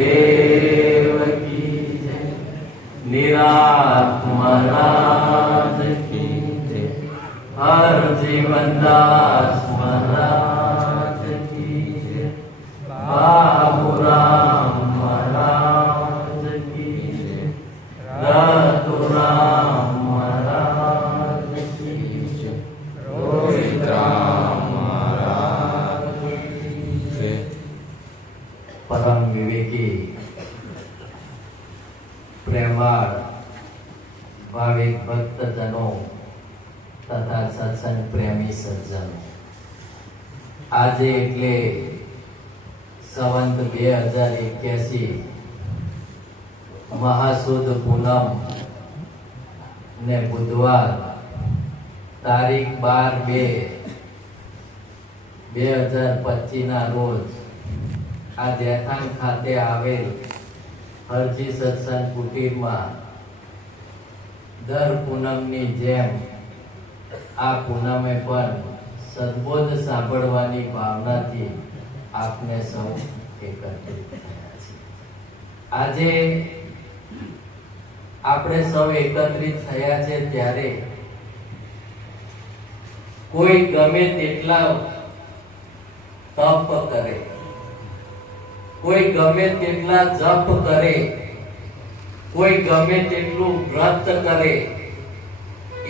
देव की जय, निरात्मा राज की जय, हर जीवनदास महाराज की जय, बाबूराम महाराज की जय, रघुराम महाराज की जय, रोहित राम महाराज की जय। परम विवेकी प्रेमाळ भाविक भक्तजनों तथा सत्संग प्रेमी सज्जनो, આજે એટલે સંવંત 2081 મહાસુદ પૂનમ ને બુધવાર તારીખ 12/2/2025 ના રોજ આ દેથાણ ખાતે આવેલ હરજી સત્સંગ કુટીરમાં દર પૂનમની જેમ આ પૂનમે પણ સદબોધ સાંભળવાની ભાવનાથી આપને સૌ એકત્રિત થયા છે। આજે આપણે સૌ એકત્રિત થયા છે ત્યારે કોઈ ગમે તેટલા તપ કરે, કોઈ ગમે તેટલા જપ કરે, કોઈ ગમે તેટલું વ્રત કરે,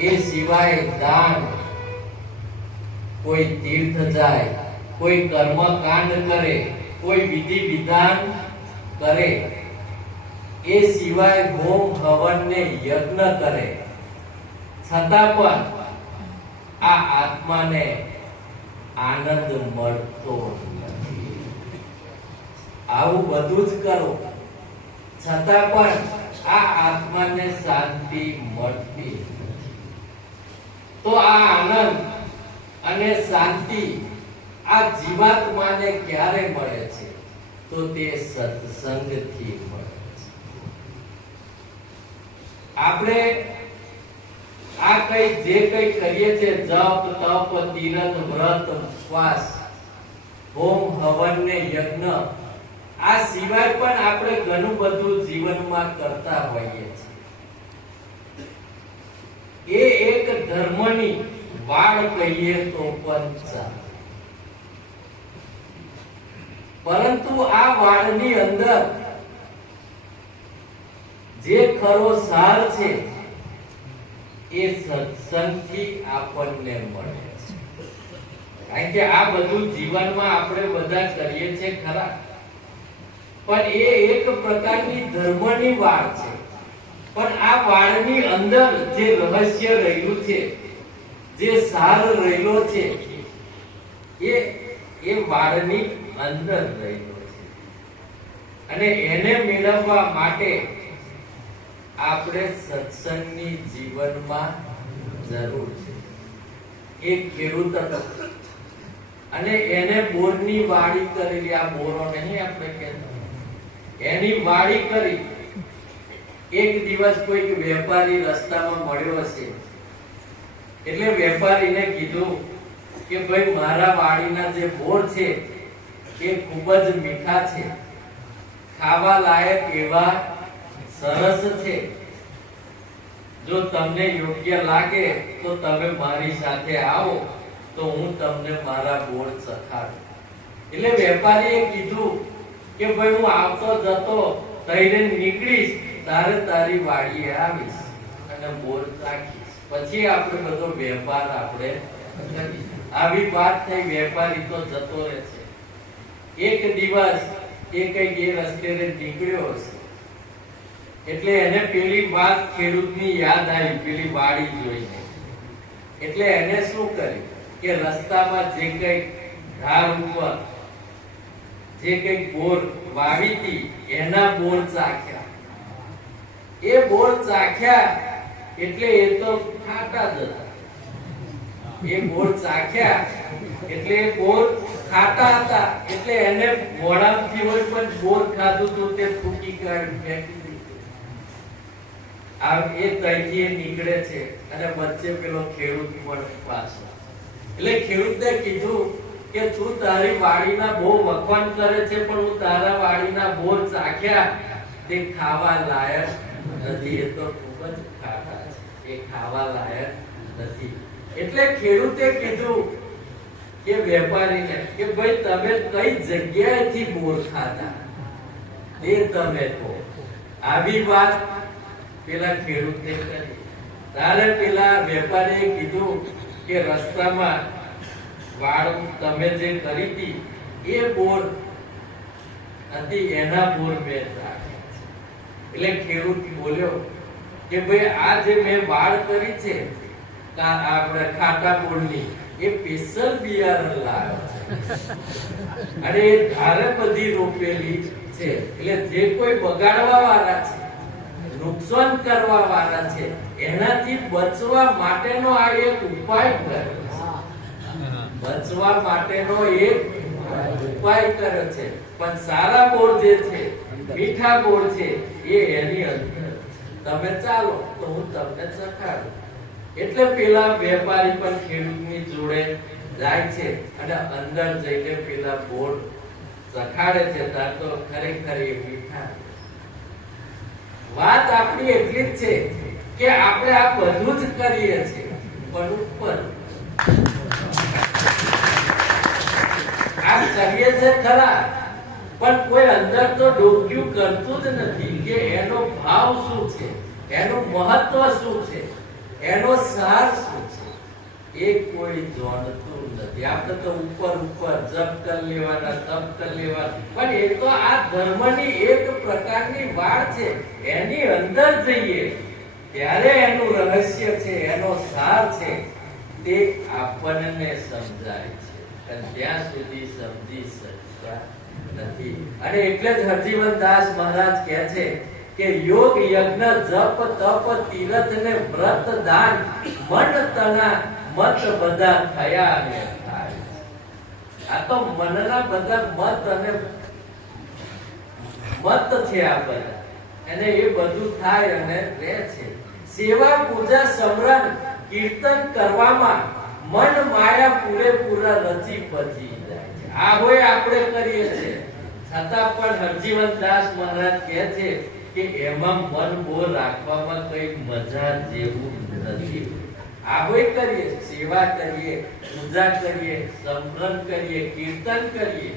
એ સિવાય દાન, કોઈ તીર્થ જાય, કોઈ કર્મકાંડ કરે, કોઈ વિધિ વિધાન કરે, એ સિવાય હોમ હવન ને યજ્ઞ કરે, છતાં પણ આ આત્માને આનંદ મળતો નથી। આવું બધું જ કરો છતાં પણ આ આત્માને શાંતિ મળતી નથી। તો આ આનંદ અને શાંતિ આ જીવાત્માને ક્યારે મળે છે? તો તે સત્સંગથી મળે છે। આપણે આ જે કઈ કરીએ છીએ, જપ તપ તીરથ વ્રત ઉપવાસ હોમ હવન ને યજ્ઞ, આ સિવાય પણ આપણે ઘણું બધું જીવનમાં કરતા હોઈએ છીએ। એ એક ધર્મની વાડ કહીએ તો પણ ચાલે, પરંતુ આ વાડની અંદર જે ખરો સાર છે એ સત્સંગથી આપણને મળે છે। કારણ કે આ બધું જીવનમાં આપણે બધા કરીએ છીએ ખરા, પણ એ એક પ્રકારની ધર્મની વાડ છે। પણ આ વાડની અંદર જે રહસ્ય રહેલું છે, જે સાર રહેલો છે, એ વાડની અંદર રહેલો છે, અને એને મેળવવા માટે આપણે સત્સંગની જીવનમાં જરૂર છે। એક ખેડૂત હતો અને એને બોરની વાડી કરેલી, આ બોરો નહીં આપણે કહેતા, એની વાડી કરી। એક દિવસ કોઈક વેપારી રસ્તામાં મળ્યો હશે, એટલે વેપારીને કીધું કે ભાઈ મારા વાડીના જે બોર છે એ ખૂબ જ મીઠા છે, ખાવા લાયક એવા સરસ છે, જો તમને યોગ્ય લાગે તો તમે મારી સાથે આવો તો હું તમને મારા બોર ચખાડું। એટલે વેપારીએ કીધું કે ભાઈ હું આવતો જતો થઈને નીકળીશ, તારે તારી વાડીએ આવીશ અને બોર ચાખીશ, પછી આપણે બધો વેપાર આપણે કરીશું। આવી વાત થઈ, વેપારી તો જતો રહેશે। એક દિવસ એ કઈક એ રસ્તે નીકળ્યો હશે, એટલે એને પેલી વાત ખેડૂતની યાદ આવી, પેલી વાડી જોઈને। એટલે એને શું કર્યું કે રસ્તામાં જે કઈ ઢાળ ઉપર જે કઈ બોર વાવી હતી એના બોર ચાખ્યા। એ બોર ચાખ્યા એટલે એ તો ખાટા જ હતા। એ બોર ચાખ્યા એટલે એ બોર ખાટા હતા, એટલે એને મોઢામાંથી હોય પણ બોર ખાધું તો તે ફૂંકી કાઢી ફેંકી દીધું। આ એ તઈથી નીકળે છે અને વચ્ચે પેલો ખેડૂત પણ પાછો, એટલે ખેડૂતે કીધું કે તું તારી વાડીના બહુ વખવાન કરે છે પણ હું તારા વાડીના બોર ચાખ્યા તે ખાવા લાયક નથી, એ તો ખૂબ જ ખાટા છે, એ ખાવા લાયક નથી. એટલે ખેડૂતે કીધું કે વેપારીને કે ભાઈ તમે કઈ જગ્યાએથી બોર ખાધા એ તમે કહો. આવી વાત પેલા ખેડૂતે કરી. તારે પેલા વેપારીએ કીધું કે રસ્તામાં વાડ તમે જે કરી હતી એ બોર હતી, એના બોર મેં ચાખ્યા. એટલે ખેડૂત બોલ્યો કે ભાઈ આ જે મેં વાડ કરી છે આપણે ખાટા બોરની એ સ્પેશિયલ બિયારણ લાવ્યો છે અને એ ધારે બધી રોપેલી છે, એટલે જે કોઈ બગાડવા વાળા છે, નુકસાન કરવા વાળા છે, એનાથી બચવા માટેનો આ એક ઉપાય કર્યો છે, બચવા માટેનો એક ઉપાય કર્યો છે. પણ સારા બોર જે છે, મીઠા બોર છે, એ એની અંદર તમે ચાલો તો હું તમને ચખાડું. એટલે પેલા વેપારી પણ ખેડૂતની જોડે જાય છે અને અંદર જઈને પેલા બોર ચખાડે છે. ત્યાં તો ખરેખર એ મીઠા. વાત આપણી એટલી જ છે કે આપણે આ બધું જ કરીએ છીએ પણ ઉપર આ કરીએ છે ખરા, પણ કોઈ અંદર તો ડોક્યુ કરતું જ નથી કે એનો ભાવ શું છે, એનું મહત્વ શું છે, એનો સાર શું છે, એ કોઈ જાણતું નથી. આપણે તો ઉપર ઉપર જપ કરી લેવાના, તપ કરી લેવાના, પણ એ તો આ ધર્મની એક પ્રકારની વાડ છે. એની અંદર જઈએ ત્યારે એનું રહસ્ય છે, એનો સાર છે, તે આપણને સમજાય છે, અને ત્યાં સુધી સમજી શકતા નથી. અને એટલે જ હરજીવન દાસ મહારાજ કહે છે કે યોગ યજ્ઞ જપ તપ તીર્થ ને વ્રત દાન મન તના મત બધા થયા અને થાય. આ તો મનના બધા મત અને મત છે આ બધા, અને એ બધું થાય અને રહે છે. સેવા પૂજા સમરણ કીર્તન કરવામાં મન માયા પૂરેપૂરા રચી પચી જાય છે. આ હોય આપણે કરીએ છીએ, છતાં પણ હરજીવન દાસ મહારાજ કહે છે કે એમાં મન બહુ રાખવામાં કઈ મજા જેવું નથી. આપણે કરીએ, સેવા કરીએ, પૂજા કરીએ, સમરણ કરીએ, કીર્તન કરીએ,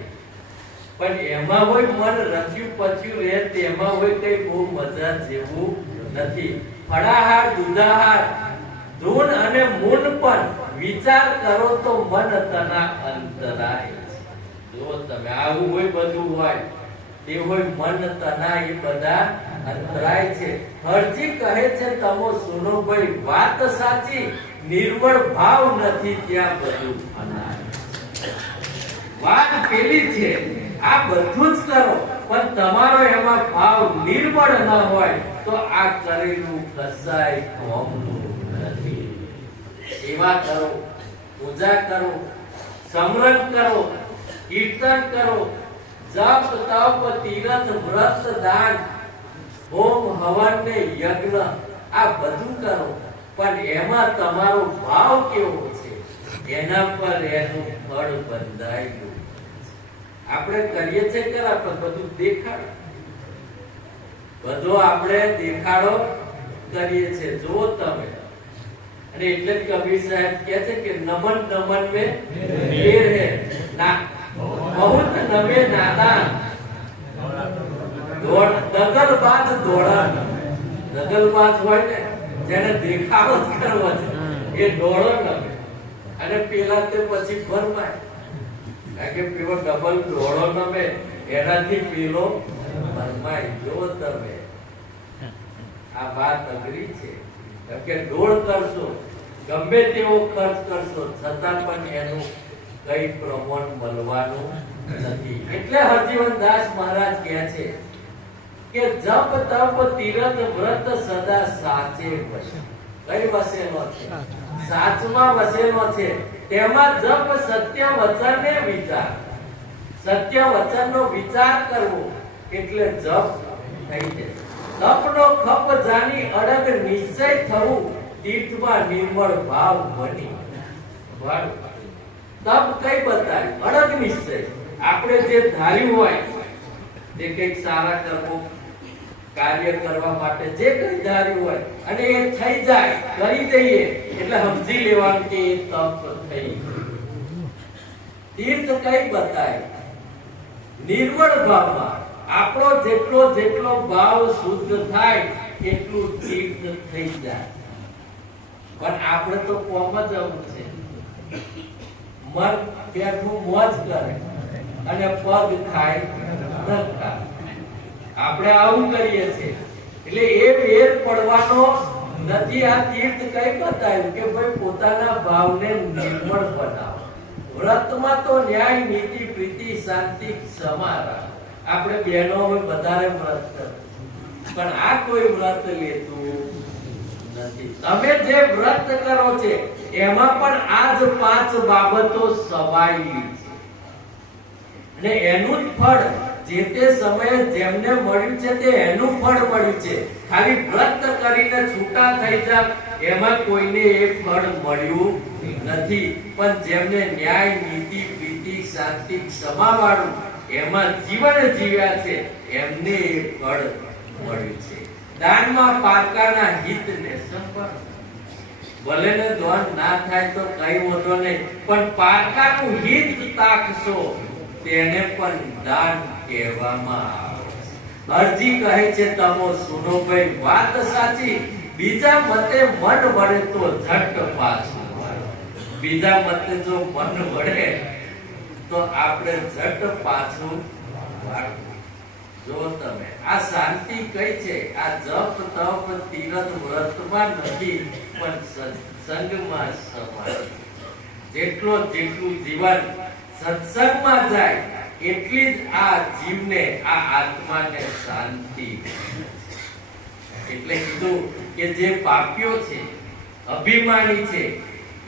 પણ એમાં હોય મન રચ્યું પચ્યું રહે, તેમાં હોય કઈ બહુ મજા જેવું નથી. ફળાહાર દુધાહાર ધૂન અને મૂન પણ વિચાર કરો તો મન તના અંતરાય. જો તમે આવું હોય બધું હોય તે હોય મન તના એ બધા અંતરાય છે. હરજી કહે છે તમો સુનો ભાઈ વાત સાચી, નિર્મળ ભાવ નથી ત્યાં બધું અનાય. વાત પેલી છે, આ બધું જ કરો પણ તમારો એમાં ભાવ નિર્મળ ન હોય તો આ કરેલું કસાય કોમનું નથી. સેવા કરો, પૂજા કરો, સમરણ કરો, કીર્તન કરો, જપ તપ તીર્થ વ્રત દાન હોમ હવન ને યજ્ઞ આ બધું કરો, પણ એમાં તમારો ભાવ કેવો છે એના પર એનું ફળ બંધાયેલું. આપણે કરીએ છીએ ખરા પણ બધું દેખાડો, બધો આપણે દેખાડો કરીએ છીએ. જો તમે, અને એટલે જ કબીર સાહેબ કહે છે કે નમન નમન में ढेर है ना बहुत नमे नादान દગલબાજ દોડા. દગલબાજ હોય ને જેને દેખાડો જ કરવો છે એ દોડો નમે, અને પેલા તે પછી ભરમાય, કારણ કે પેલો ડબલ દોડો નમે એનાથી પેલો ભરમાય. જો તમે આ વાત અઘરી છે કે દોડ કરશો, ગમે તેવો ખર્ચ કરશો, છતાં પણ એનું કઈ પ્રમાણ મળવાનું નથી. એટલે હરજીવન દાસ મહારાજ કહે છે કે જપ તપ તીર્થ વ્રત સદા સાચે વસે. કઈ વસેલો છે? સાચમાં વસેલો છે. તેમાં જપ સત્ય વચન ને વિચાર, સત્ય વચન નો વિચાર કરવો એટલે જપ થઈ જાય. તપનો ખપ જાની અડગ નિશ્ચય થવું, તીર્થમાં નિર્મળ ભાવ બની. તપ કઈ બતાવ્યું? અડગ નિશ્ચય. આપણે જે ધાર્યું હોય, જે કંઈક સારા કર્મો કાર્ય કરવા માટે જે કંઈ ધાર્યું હોય અને એ થઈ જાય, કરી દઈએ એટલે સમજી લેવાનું કે એ તપ થઈ ગયું. તીર્થ કઈ બતાવ્યું? નિર્મળ ભાવમાં આપણો જેટલો ભાવ શુદ્ધ થાય એટલું તીર્થ થઈ જાય. પણ આપણે તો કોમ જ આવું છે, મન બેઠું મોજ કરે અને પગ ખાય ધક્કા. આપણે આવું કરીએ છીએ. એટલે એ વેર પડવાનો નથી. આ તીર્થ કઈ બતાવ્યું કે ભાઈ પોતાના ભાવને નિર્મળ બનાવો. વ્રતમાં તો ન્યાય, નીતિ, પ્રીતિ, શાંતિ, ક્ષમા રાખો. આપણે બહેનો વધારે વ્રત કરે, પણ આ કોઈ વ્રત લેતું નથી. તમે જે વ્રત કરો છે એમાં પણ આ જ 5 બાબતો સમાયેલી છે અને એનું જ ફળ જે તે સમયે જેમને મળ્યું છે તે એનું ફળ મળ્યું છે. ખાલી વ્રત કરીને છૂટા થઈ જાય એમાં કોઈને એ ફળ મળ્યું નથી. પણ જેમને ન્યાય, નીતિ, પ્રીતિ, શાંતિ, ક્ષમા વાળું એમાં જીવન જીવ્યા છે એમને એ ફળ મળ્યું છે. દાનમાં પારકાના હિતને સંભાળો. ભલે ને દાન ના થાય તો કઈ વાંધો નહીં, પણ પારકાનું હિત તાકશો તેને પણ દાન કહેવામાં આવે. અરજી કહે છે તમો સુનો ભાઈ વાત સાચી, બીજા મતે મન વળે તો ઝટ પાછું. બીજા મતે જો મન વળે તો આપણે ઝટ પાછું વાળવું. જો તમે આ શાંતિ કઈ છે? આ જપ તપ તીરથ વ્રતમાં નથી, પણ સત્સંગમાં સમાય. જેટલું જીવન સત્સંગમાં જાય એટલી જ આ જીવને, આ આત્માને શાંતિ. એટલે કીધું કે જે પાપીઓ છે, અભિમાની છે,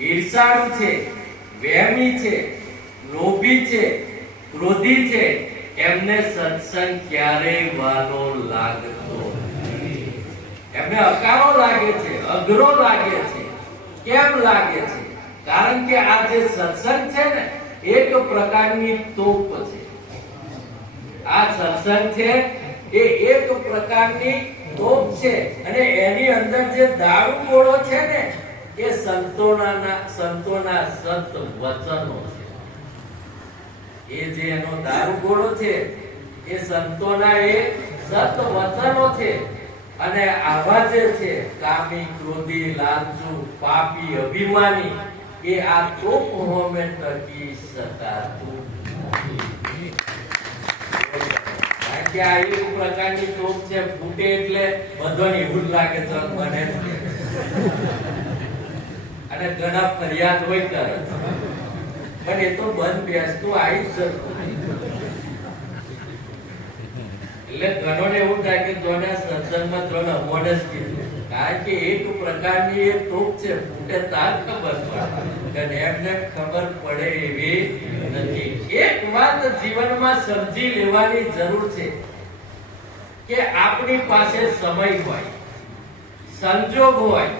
ઈર્ષાળુ છે, વહેમી છે, લોભી છે, ક્રોધી છે, એમને સત્સંગ ક્યારેય વાલો લાગતો નથી. એમને અકારો લાગે છે, અઘરો લાગે છે. કેમ લાગે છે? કારણ કે આ જે સત્સંગ છે ને એક પ્રકારની તોપ છે. આ સત્સંગ છે એ એક પ્રકારની તોપ છે અને એની અંદર જે દારૂ ગોળો છે ને એ સંતોના સત વચનો છે. એ જે એનો દારૂ ગોળો છે એ સંતોના એ સત વચનો છે. અને આવા જે છે કામી, ક્રોધી, લાલચુ, પાપી, અભિમાની એ આ તોપ હોમે ટકી શકાતું નથી. કારણ કે આ એક પ્રકારની તોપ છે, ફૂટે એટલે બધાને એવું લાગે છે બને અને ઘણા ફરિયાદ હોય કરે, પણ એ તો બંધ બેસતું આવી જ એટલે ઘણોને એવું થાય કે જોને સત્સંગમાં જોને અમોડ જ કીધું. કારણ કે એક પ્રકારની એ તોપ છે, ફૂટે તાર ખબર પડે, એમને ખબર પડે એવી નથી. એક વાત જીવનમાં સમજી લેવાની જરૂર છે કે આપણી પાસે સમય હોય, સંજોગ હોય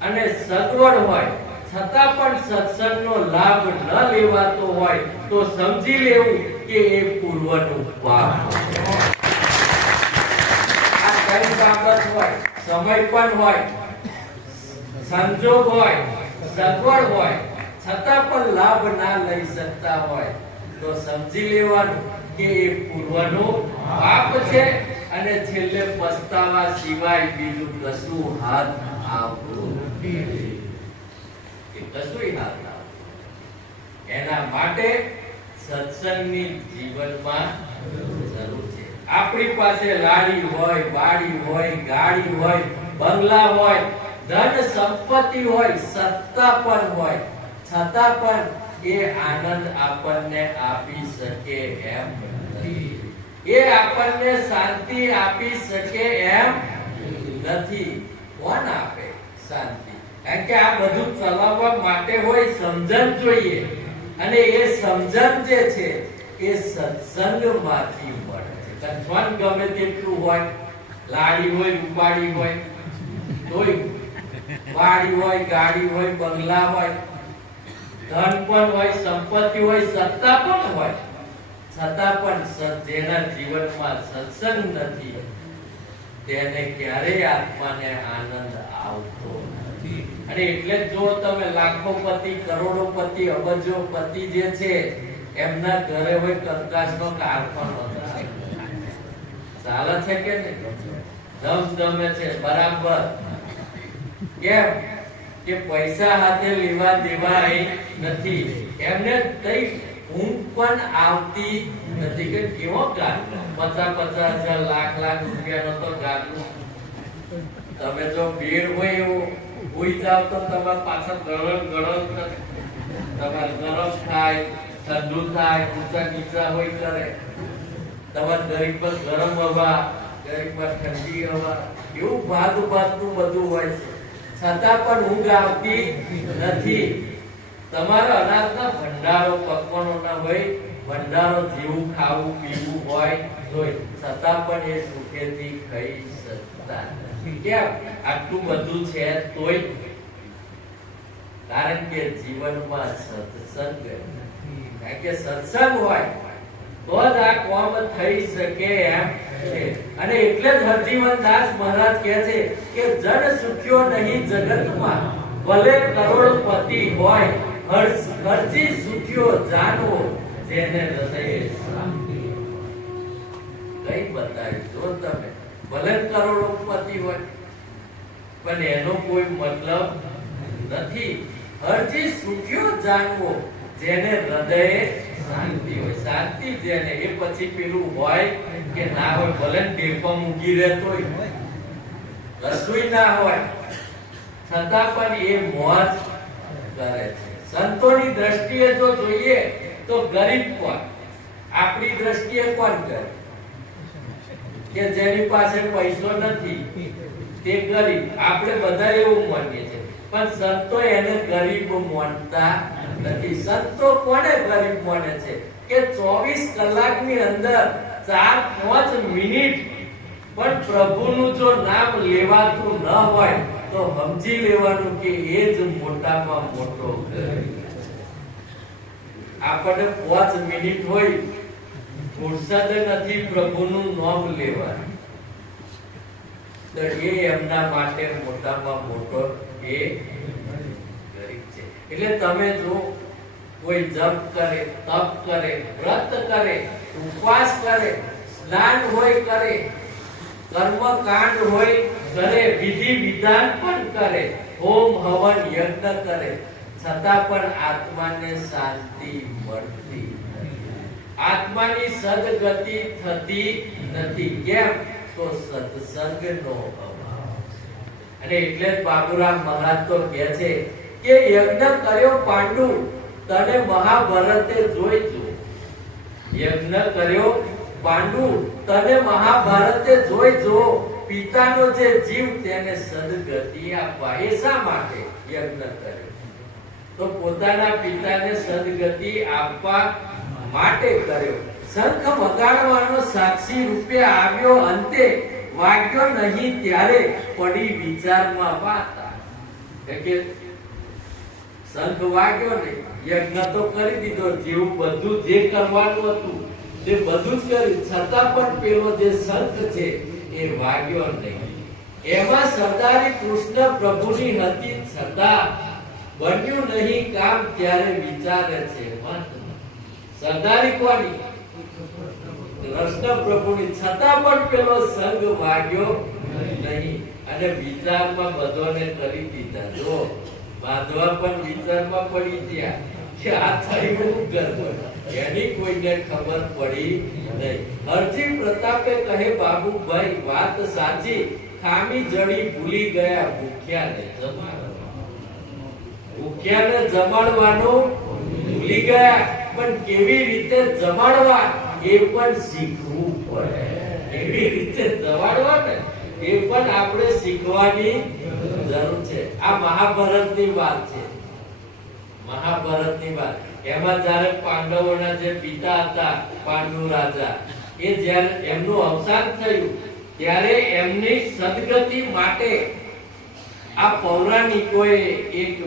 અને સગવડ હોય, છતાં પણ સત્સંગનો લાભ ન લેવાતો હોય તો સમજી લેવું કે એ પૂર્વનું પાપ. આ કઈ બાબત હોય, સમય પણ હોય, સંજોગ હોય, સગવડ હોય, છતાં પણ લાભ ના લઈ શકતા હોય તો સમજી લેવાનું કે એ પૂર્વનું પાપ છે અને છેલ્લે પસ્તાવા સિવાય બીજું કશું હાથ આવતું નથી. એના માટે સત્સંગની જીવનમાં જરૂર છે. આપણી પાસે લાડી હોય, બાડી હોય, ગાડી હોય, બંગલા હોય, ધન સંપત્તિ હોય, સત્તા પણ હોય, છતાં પણ એ આનંદ આપણને આપી શકે એમ નથી. એ આપણને શાંતિ આપી શકે એમ નથી. કોણ આપે શાંતિ? કારણ કે આ બધું ચલાવવા માટે હોય સમજણ જોઈએ અને એ સમજણ જે છે એ સત્સંગમાંથી મળે છે. કંચવાન ગમે તેટલું હોય, લાડી હોય, રૂપાડી હોય, તોય વાડી હોય, ગાડી હોય, બંગલા હોય, ધન પણ હોય, સંપત્તિ હોય, સત્તા પણ હોય, છતાં પણ જેના જીવનમાં સત્સંગ નથી તેને ક્યારેય આત્માને આનંદ આવતો નથી. અને એટલે જો તમે લાખોપતિ, કરોડોપતિ, અબજોપતિ જે છે એમના ઘરે હોય કંકાસનો કારખાનો ચાલે છે કે નહીં? ધમધમે છે બરાબર. કેમ કે પૈસા હાથે લેવા દેવા નથી, એમને કઈ ઊંઘ પણ આવતી નથી કે કેવો ગાડલો 50,000 લાખ રૂપિયાનો તો ગાડલો. તમે જો ભીડ હોય એવું ભૂઈ જાવ તો તમારે પાછળ ગળણ તમારે ગરમ થાય, ઠંડુ થાય, ઊંચા નીચા હોય કરે. તમારે ગરીબ પર ગરમ હવા, ગરીબ પર ઠંડી હવા, એવું ભાતનું બધું હોય છે, છતાં પણ ઊંઘ આવતી નથી. તમારા અનાજના ભંડારો, પકવાનોના હોય ભંડારો, જેવું ખાવું પીવું હોય જોઈ, છતાં પણ એ સુખેથી ખાઈ શકતા નથી. કેમ? આટલું બધું છે તોય, કારણ કે જીવનમાં સત્સંગ નથી. કારણ કે સત્સંગ હોય તો જ આ કામ થઈ શકે એમ છે. અને એટલે જ હરજીવનદાસ મહારાજ કહે છે કે જન સુખ્યો નહીં જગતમાં, ભલે કરોડપતિ હોય, હરજી સુખ્યો જાણવો, જેને હૃદયે શાંતિ. કઈ બતાવી જો તમે, ભલે કરોડપતિ હોય પણ એનો કોઈ મતલબ નથી. હરજી સુખ્યો જાણવો, જેને હૃદયે શાંતિ હોય. શાંતિ જેને, એ પછી પેલું હોય કે ના હોય, ભલે ટેપા મૂકી રહેતો હોય, રસોઈ ના હોય, છતાં પણ એ મોજ કરે છે. સંતોની દ્રષ્ટિએ જો જોઈએ તો ગરીબ કોણ? આપણી દ્રષ્ટિએ કોણ કરે? કે જેની પાસે પૈસો નથી તે ગરીબ. આપણે બધા એવું માનીએ છીએ, પણ સંતો એને ગરીબ માનતા નથી. સંતો કોને ગરીબ માને છે? કે 24 કલાકની અંદર 4-5 મિનિટ પણ પ્રભુનું જો નામ લેવાતું ન હોય તો સમજી લેવાનું કે એ જ મોટામાં મોટો ગરીબ. આપણે 5 મિનિટ હોય ફુરસદ નથી પ્રભુનું નામ લેવાનું, તો એ એમના માટે મોટામાં મોટો એ ગરીબ છે. એટલે તમે જો કોઈ જપ કરે, તપ કરે, વ્રત કરે, ઉપવાસ કરે, સ્નાન હોય કરે, કર્મકાંડ હોય કરે, વિધિ વિધાન પણ કરે, હોમ હવન યજ્ઞ કરે, છતાં પણ આત્માને શાંતિ મળતી નથી. આત્માની સદગતિ થતી નથી. કેમ? તો સત્સંગનો અભાવ. અને એટલે જ બાબુરામ મહારાજ તો કહે છે કે યજ્ઞ કર્યો પાંડુ, તને મહાભારતે જોઈજો. યજ્ઞ કર્યો પાંડુ, તને મહાભારતે જોઈજો. પિતાનો જે જીવ તેને સદગતિ આપવા. એ શા માટે યજ્ઞ કર્યો? તો પોતાના પિતાને સદગતિ આપવા માટે કર્યો. શંખ વગાડવાનો સાક્ષી રૂપે આવ્યો, અંતે વાગ્યો નહીં ત્યારે પડી વિચારમાં વાતા. કે શંખ વાગ્યો ને, યજ્ઞ તો કરી દીધો, જેવું બધું જે કરવાનું હતું તે બધું જ કર્યું, છતાં પણ પેલો જે શંખ છે એ વાગ્યો નહીં. એમાં સરદારી કૃષ્ણ પ્રભુની હતી, છતાં બન્યું નહીં કામ, ત્યારે વિચારે છે મત. સરદારી કોની? કૃષ્ણ પ્રભુની, છતાં પણ પેલો સંગ વાગ્યો નહીં. અને વિચારમાં બધાને કરી દીધા. જો માધવા પણ વિચારમાં પડી ગયા કે આ થયું ગરબડ, એની કોઈને ખબર પડી નહીં. હરજી પ્રતાપે કહે, બાબુભાઈ વાત સાચી, ખામી જડી ભૂલી ગયા ભૂખ્યાને જમાડવાનું. ભૂખ્યાને જમાડવાનું ભૂલી ગયા, પણ કેવી રીતે જમાડવા એ પણ શીખવું પડે. કેવી રીતે જમાડવા ને એ પણ આપણે શીખવાની જરૂર છે. આ મહાભારતની વાત છે. મહાભારતની વાત. એમાં જ્યારે પાંડવોના જે પિતા હતા પાંડુ રાજા, એ જ્યારે એમનું અવસાન થયું ત્યારે એમની સદગતિ માટે આ પૌરાણિકોએ એક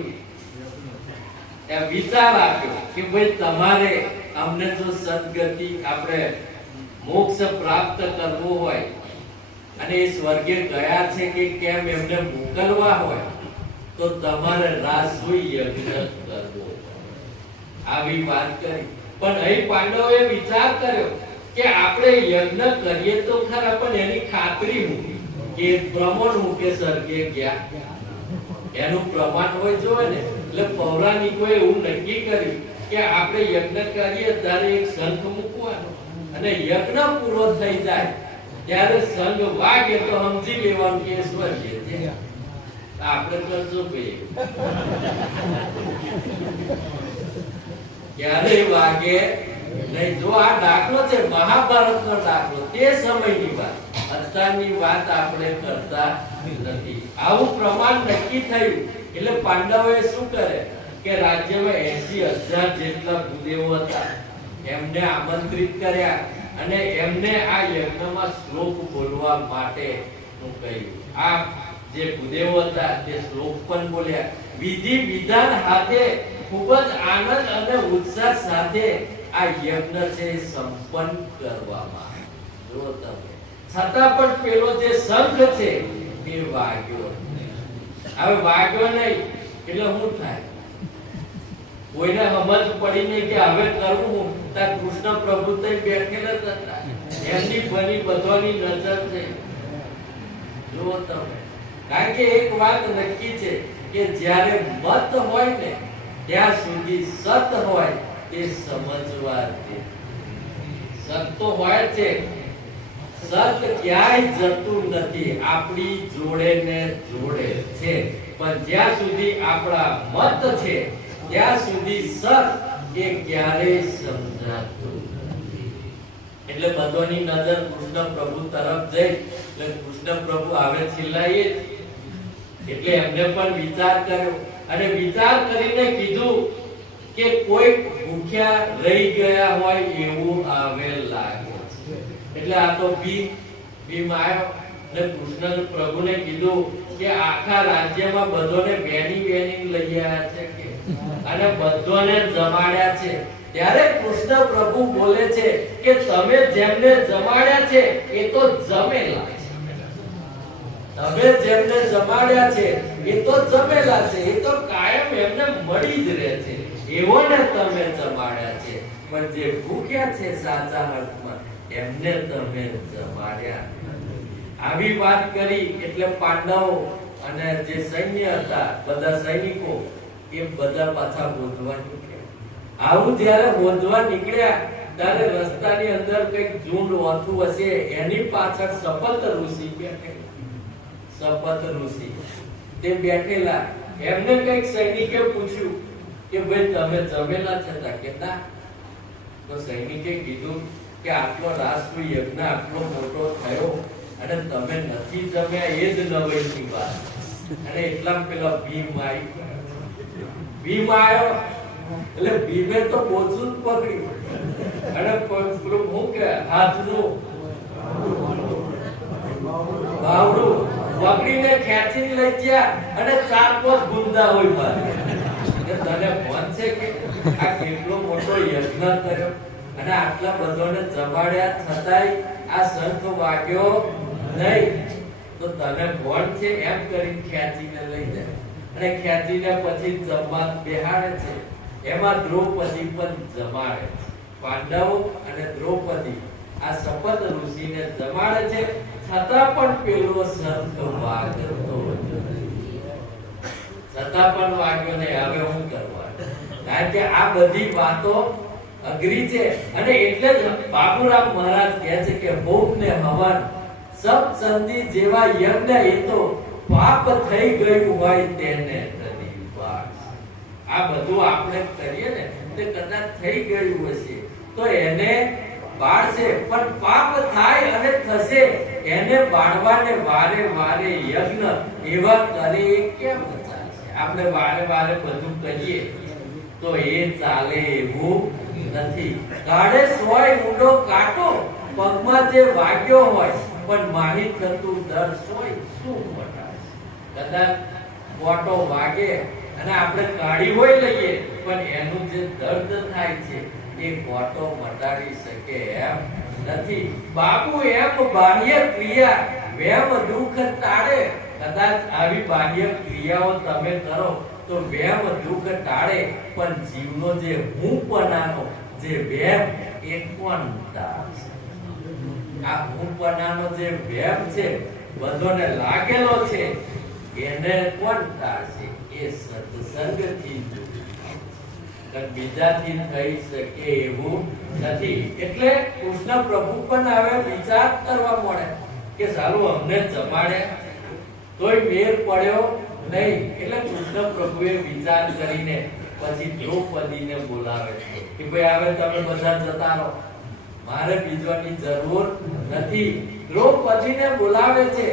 એ વિચાર આપ્યો કે ભાઈ તમારે અમને જો સદગતિ આપણે મોક્ષ પ્રાપ્ત કરવો હોય અને એ સ્વર્ગે ગયા છે કે કેમ એમને મોકલવા હોય તો તમારે રાસોઈ યજ્ઞ કરવો. આવી વાત કરી. પણ અહીં પાંડવોએ વિચાર કર્યો કે આપણે યજ્ઞ કરીએ તો ખરા, પણ એની ખાતરી હું કે પ્રમાણ હું કે સ્વર્ગે ગયા એનું પ્રમાણ હોય જોવે ને. એટલે પૌરાણિકોએ એવું નક્કી કર્યું કે આપણે યજ્ઞ કરીએ ત્યારે એક શંખ મૂકવાનો અને યજ્ઞ પૂરો થઈ જાય ત્યારે શંખ વાગે તો સમજી લેવાનું કે સ્વર્ગે છે. આપણે કરજો ભાઈ ક્યારે વાગે નહીં. જો આ દાખલો છે મહાભારતનો દાખલો, તે સમયની વાત, અત્યારની વાત આપણે કરતા નથી. આવું પ્રમાણ નક્કી થયું એટલે પાંડવોએ શું કરે કે રાજ્યમાં 80,000 જેટલા ભૂદેવો હતા એમને આમંત્રિત કર્યા અને એમને આ યજ્ઞમાં શ્લોક બોલવા માટે કહ્યું. આ જે ભૂદેવો હતા તે શ્લોક પણ બોલ્યા. વિધિ વિધાન સાથે ખૂબ જ આનંદ અને ઉત્સાહ સાથે આ યજ્ઞ છે સંપન્ન કરવામાં આવ્યો. જો તમે છતાં પણ પેલો જે શંખ છે તે વાગ્યો. હવે વાગ્યો નહીં એટલે શું થાય? કોઈને સમજ પડી નહીં કે હવે કરવું. ત્યાં કૃષ્ણ પ્રભુ તો બેઠેલા જ હતા, એમની બની બધાની નજર છે. જો તમે, કારણ કે એક વાત નક્કી છે કે જ્યારે મત હોય ને ત્યાં સુધી સત હોય તે સમજવા દે. સત તો હોય છે, સત ક્યાંય જતું નથી, આપણી જોડે ને જોડે છે. પણ જ્યાં સુધી આપણા મત છે ત્યાં સુધી સત એ ક્યારેય સમજાતું નથી. એટલે બધાની નજર કૃષ્ણ પ્રભુ તરફ જઈ એટલે કૃષ્ણ પ્રભુ આવે છેલ્લાએ એટલે એમને પણ વિચાર કર્યો અને વિચાર કરીને કીધું કે કોઈ ભૂખ્યા રહી ગયા હોય એવું આવે લાગે છે. એટલે આ તો ભીમ આવ્યો અને કૃષ્ણ પ્રભુને કીધું કે આખા રાજ્યમાં બધાને વેણી લઈ આવ્યા છે કે અને બધાને જમાડ્યા છે. ત્યારે કૃષ્ણ પ્રભુ બોલે છે કે તમે જેમને જમાડ્યા છે એ તો જમેલા છે. તમે જેમને જમાડ્યા છે એ તો જમેલા છે, એ તો કાયમ એમને મળી જ રહે છે, એવોને તમે જમાડ્યા છે. પણ જે ભૂખ્યા છે સાચા અર્થમાં એમને તમે જમાડ્યા. આવી વાત કરી એટલે પાંડવો અને જે સૈન્ય હતા બધા સૈનિકો એ બધા પાછા બોધવા નીકળ્યા. આવું જ્યારે બોધવા નીકળ્યા ત્યારે રસ્તાની અંદર કઈક ઝુંડ ઓછું હશે એની પાછળ સપત ઋષિ બેઠેલા. સપત ઋષિ તે બેઠેલા. એમને કઈક સૈનિકે પૂછ્યું કે ભાઈ તમે જમેલા છતાં કે ના. તો સૈનિકે કીધું કે આટલો રાષ્ટ્ર યજ્ઞ આટલો મોટો થયો અને તમે નથી જમ્યા એ જ નવાઈની વાત. અને એટલા પેલા ભીમ આવ્યો એટલે ભીમે તો બોચું જ પકડ્યું અને પેલું હું કે હાથનું બાવડું પકડીને ખેંચીને લઈ ગયા અને 4-5 ગુંદા હોય મારે. તને ફોન છે કે આ કેટલો મોટો યજ્ઞ કર્યો અને આટલા બધાને જમાડ્યા છતાંય આ શંખ વાગ્યો નહીં, તો તને ફોન છે એમ કરીને ખેંચીને લઈ જાય અને ખેંચીને પછી જમવા બેહાડે છે. એમાં દ્રૌપદી પણ જમાડે છે. પાંડવો અને દ્રૌપદી આ શપથ ઋષિને જમાડે છે, છતાં પણ પેલો શંખ વાગતો છતાં પણ વાગ્યો નહીં. હવે હું કરવાનું? કારણ કે આ બધી વાતો અઘરી છે અને એટલે જ બાબુરામ મહારાજ કહે છે કે હોમ ને હવન સબ ચંદી જેવા યજ્ઞ એ તો પાપ થઈ ગયું હોય તેને આ બધું આપણે કરીએ ને તે કદાચ થઈ ગયું હશે તો એને બાળશે, પણ પાપ થાય અને થશે એને બાળવાને વારે વારે યજ્ઞ એવા કરે એ કેમ ચાલશે? આપણે વારે વારે બધું કરીએ તો એ ચાલે એવું નથી. ગાડે સોય ઊંડો કાંટો પગમાં જે વાગ્યો હોય પણ માહિત થતું દર સોય શું મટાડે? કદાચ મોટો વાગે અને આપણે કાઢી હોય લઈએ, પણ એનું જે દર્દ થાય છે એ મોટો મટાડી શકે એમ નથી. બાપુ એમ બાહ્ય ક્રિયા વેમ દુઃખ ટાળે. કદાચ આવી બાહ્ય ક્રિયાઓ તમે કરો તો વેમ દુઃખ ટાળે, પણ જીવનો જે હુંપણાનો જે વેમ એ કોણ ટાળશે? આ હુંપણાનો જે વેમ છે બધોને લાગેલો છે, એને કોણ ટાળશે? એ સત્સંગથી બીજાથી થઈ શકે એવું નથી. એટલે કૃષ્ણ પ્રભુ પણ હવે વિચાર કરવા મળે કે સારું અમને જમાડે તોય મેર પડ્યો નહીં. એટલે કૃષ્ણ પ્રભુએ વિચાર કરીને પછી દ્રૌપદીને બોલાવે છે કે ભાઈ હવે તમે બધા જતા રહો, મારે બીજોની જરૂર નથી. દ્રૌપદીને બોલાવે છે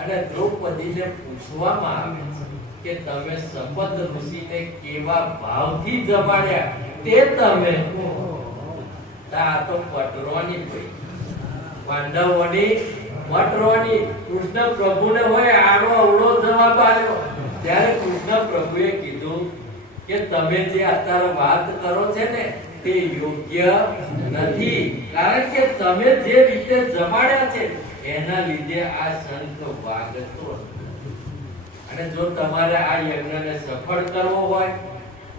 અને દ્રૌપદીને પૂછવામાં આવે છે કે તમે સંપત ઋષિને કેવા ભાવથી જમાડ્યા તે તમે આ તો પટરોની પડી પાંડવોની પટરોની. કૃષ્ણ પ્રભુને હોય આડો અવળો જવાબ આવ્યો. ત્યારે કૃષ્ણ પ્રભુએ કીધું કે તમે જે અત્યારે વાત કરો છે ને તે યોગ્ય નથી, કારણ કે તમે જે રીતે જમાડ્યા છે એના લીધે આ શંખ વાગતો. અને જો તમારે આ યજ્ઞને સફળ કરવો હોય,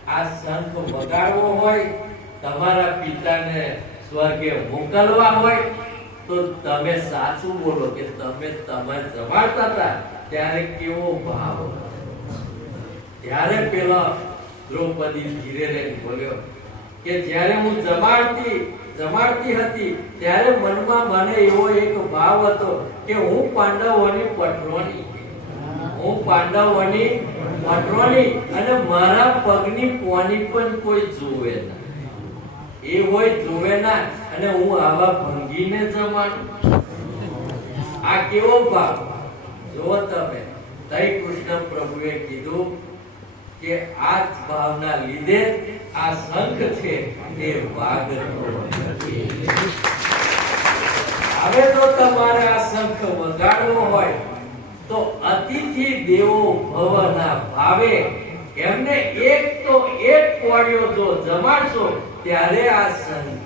આ શંખ વગાડવો હોય, તમારા પિતાને સ્વર્ગે મોકલવા હોય, તો તમે સાચું બોલો કે તમે જમાડતા હતા ત્યારે કેવો ભાવ. ત્યારે પેલા દ્રૌપદી ધીરે રહીને બોલ્યો કે જ્યારે હું જમાડતી હતી ત્યારે મનમાં મને એવો એક ભાવ હતો કે હું પાંડવોની પટરોની અને મારા પગની પોની પણ કોઈ જોવે ના, એ હોય જોવે ના, અને હું આવા ભંગીને જમાડું. આ કેવો ભાવ જો તમે. તઈ કૃષ્ણ પ્રભુએ કીધું કે આ જ ભાવના લીધે આ શંખ છે એ વાગતો નથી. હવે જો તમારે આ શંખ વગાડવો હોય તો અતિથિ દેવો ભવના ભાવે એમને એક તો એક કોળિયો જો જમાડશો ત્યારે આ શંખ.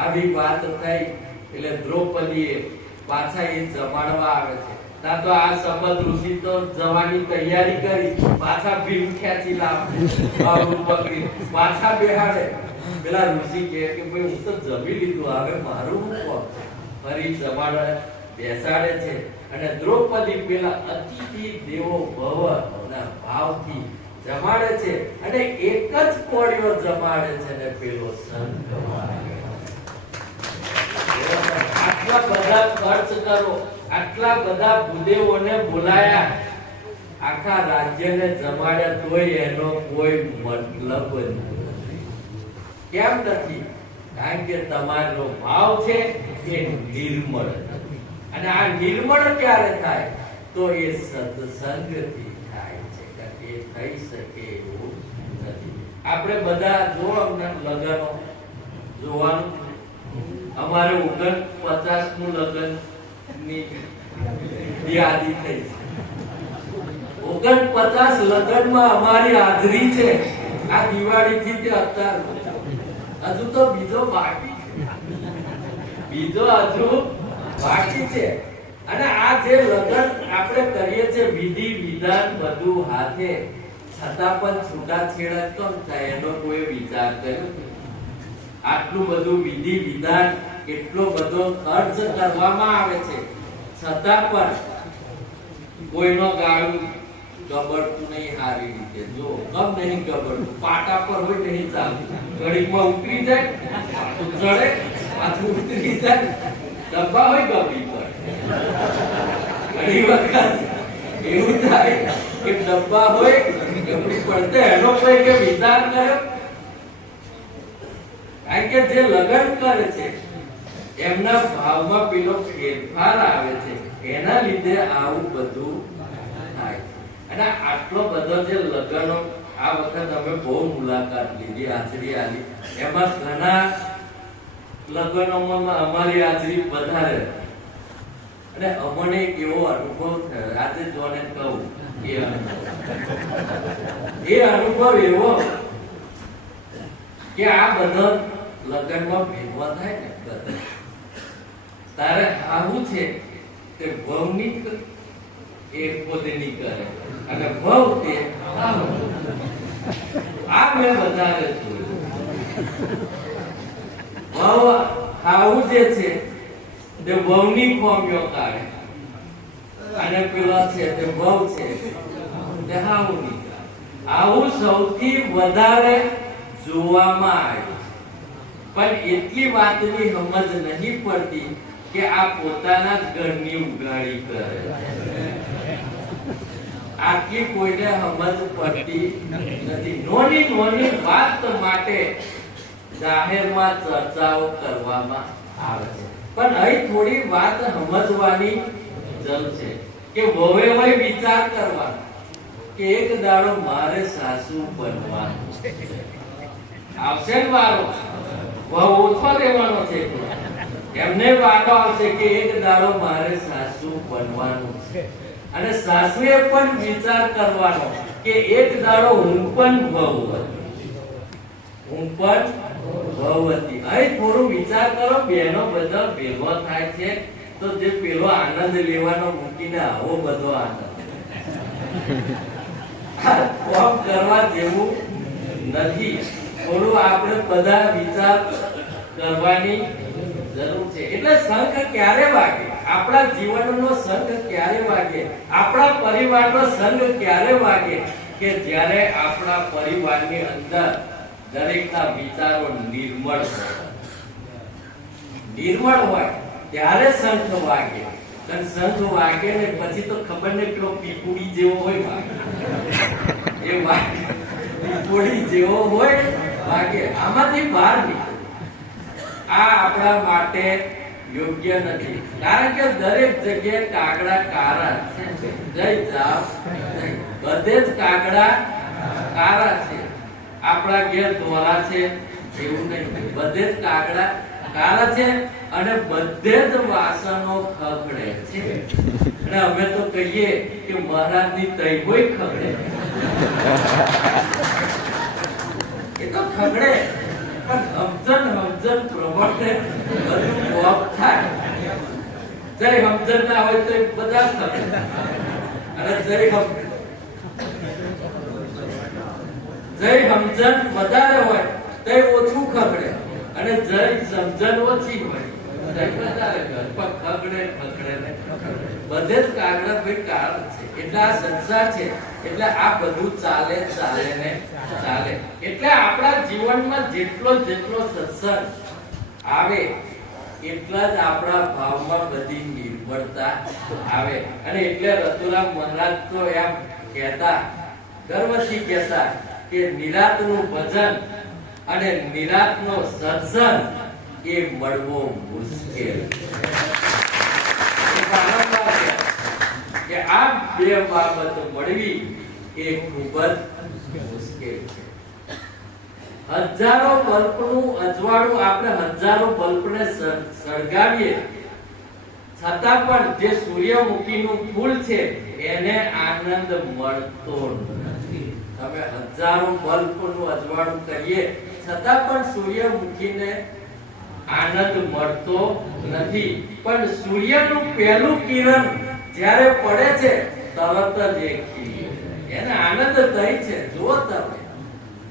આવી વાત થઈ એટલે દ્રૌપદીએ પાછા એ જમાડવા આવે છે. ના તો આ સંપત ઋષિ તો જવાની તૈયારી કરી, પાછા ભીમ ખેંચી લાવે પકડી પાછા બેહાડે. પેલા ઋષિ કહે કે ભાઈ હું તો જમી લીધું, હવે મારું શું? ફરી જમાડે બેસાડે છે અને દ્રૌપદી પેલા અતિથિ દેવો ભવ ના ભાવથી જમાડે છે અને એક જ કોળિયો જમાડે છે ને પેલો શંખ વાગે. આટલા બધા ખર્ચ કરો, આટલા બધા ભૂદેવોને બોલાયા, આખા રાજ્યને જમાડ્યા, તોય એનો કોઈ મતલબ નથી. કેમ નથી? કારણ કે તમારો ભાવ છે એ નિર્મળ નથી. અને આ નિર્મળ ક્યારે થાય? તો એ સત્સંગથી થાય છે. એ થઈ શકે એવું નથી. આપણે બધા જો લગ્નો જોવાનું, અમારે 49 નું લગ્ન ની યાદી થઈ છે. 49 લગ્નમાં અમારી હાજરી છે. આ દિવાળી થી તે અત્યાર હજુ તો બીજો બાકી છે. અને આ જે લગ્ન આપણે કરીએ છીએ વિધિ વિધાન બધું હાથે, છતાં પણ છૂટાછેડા કેમ થાય એનો કોઈ વિચાર કર્યો? આટલું બધું વિધિ વિધાન, એટલો બધો ખર્ચ કરવામાં આવે છે, છતાં પણ કોઈનો ગાળું ગબડતું નહીં સારી રીતે. જો કમ નહીં ગબડતું, પાટા પર હોય નહીં ચાલતું, ઘડીમાં ઉતરી જાય, પાછું ચડે, પાછું ઉતરી જાય, ડબ્બા હોય ગબડી પર. ઘણી વખત એવું થાય કે ડબ્બા હોય ગબડી પડતે, એનો કોઈ કે વિચાર કર્યો? કારણ કે જે લગ્ન કરે છે એમના ભાવમાં પેલો ફેરફાર આવે છે, એના લીધે આવું બધું થાય. અને આટલો બધો જે લગ્નો આ વખત અમે બહુ મુલાકાત લીધી, હાજરી આલી, એમાં ઘણા લગ્નોમાં અમારી હાજરી વધારે. અને અમને એક એવો અનુભવ થયો, આજે જોને કહું એ અનુભવ એવો કે આ બધા લગ્નમાં ભેગવા થાય ને તારે આવું છે તે ભવની એ પોતની કરે અને ભવ તે આ મેં વધારે જોયું. આવું જે છે તે ભવની ફોર્મ્યો કાઢે અને પેલા છે તે ભવ છે તે હાઉની. આવું સૌથી વધારે જોવામાં આવે, પણ એટલી વાતની સમજ નહીં પડતી કે આ પોતાના જ ઘરની ઉગાડી કરે. આટલી કોઈને સમજ પડતી નથી. નોની નોની વાત માટે જાહેરમાં ચર્ચાઓ કરવામાં આવે છે, પણ અહીં થોડી વાત સમજવાની જરૂર છે કે વહુએ વહી વિચાર કરવાનો કે એક દાડો મારે સાસુ બનવાનું આવશે ને વારો વહુ ઓછો રહેવાનો છે, એમને વારો આવશે કે એક દાડો મારે સાસુ બનવાનું છે. અને સાસુએ પણ વિચાર કરવાનો કે એક દાડો હું પણ વહુ હતી, હું પણ વહુ હતી. અહીં થોડું વિચાર કરો, બહેનો બધા ભેગો થાય છે તો જે પેલો આનંદ લેવાનો મૂકીને આવો બધો આનંદ કોમ કરવા જેવું નથી. થોડું આપણે બધા વિચાર કરવાની જરૂર છે. એટલે સંઘ ક્યારે વાગે? આપણા જીવનનો સંઘ ક્યારે વાગે? આપણા પરિવારનો સંઘ ક્યારે વાગે? કે જ્યારે આપણા પરિવારની અંદર દરેકના વિચારો નિર્મળ હોય ત્યારે સંઘ વાગે. અને સંઘ વાગે ને પછી તો ખબર ને પેલો પીપુડી જેવો હોય વાગે, એ વાગે પીપુડી જેવો હોય વાગે. આમાંથી બહાર નીકળો આ આપણા માટે યોગ્ય નથી, કારણ કે દરેક જગ્યાએ કાગડા કારા છે. જય જાવ બધે જ કાગડા કારા છે. આપણા ઘેર ધોરા છે એવું નહીં, બધે જ કાગડા કારા છે અને બધે જ વાસણો ખગડે છે. અને અમે તો કહીએ કે મહારાજની તઈ હોય ખગડે, એ તો ખગડે પણ સમજણ પ્રમાણે બધું કોપ થાય. જય સમજણ ના હોય તો બધા ખગડે, અને જય સમજણ વધારે હોય તો ઓછું ખગડે, અને જય સમજણ ઓછી હોય બધે જ કાગડા ભાઈ કારણ છે. એટલે આ સંસાર છે, એટલે આ બધું ચાલે ને ચાલે. એટલે આપણા જીવનમાં જેટલો સત્સંગ આવે એટલા જ આપણા ભાવમાં બધી નિર્ભરતા આવે. અને એટલે રતુરામ મહારાજ તો એમ કહેતા, ગર્વથી કહેતા કે નિરાતનું ભજન અને નિરાતનો સત્સંગ એ મળવો મુશ્કેલ કે આ બે બાબત મળવી એ ખૂબ જ મુશ્કેલ છે. હજારો બલ્બનું અજવાળું આપણે હજારો બલ્બને સળગાવીએ છતાં પણ જે સૂર્યમુખીનું ફૂલ છે એને આનંદ મળતો નથી. તમે હજારો બલ્બનું અજવાળું કરીએ છતાં પણ સૂર્યમુખીને આનંદ મળતો નથી. પણ સૂર્યનું પહેલું કિરણ જ્યારે પડે છે તરત જ એ ખીલે, એને આનંદ થાય છે. જુઓ તમે,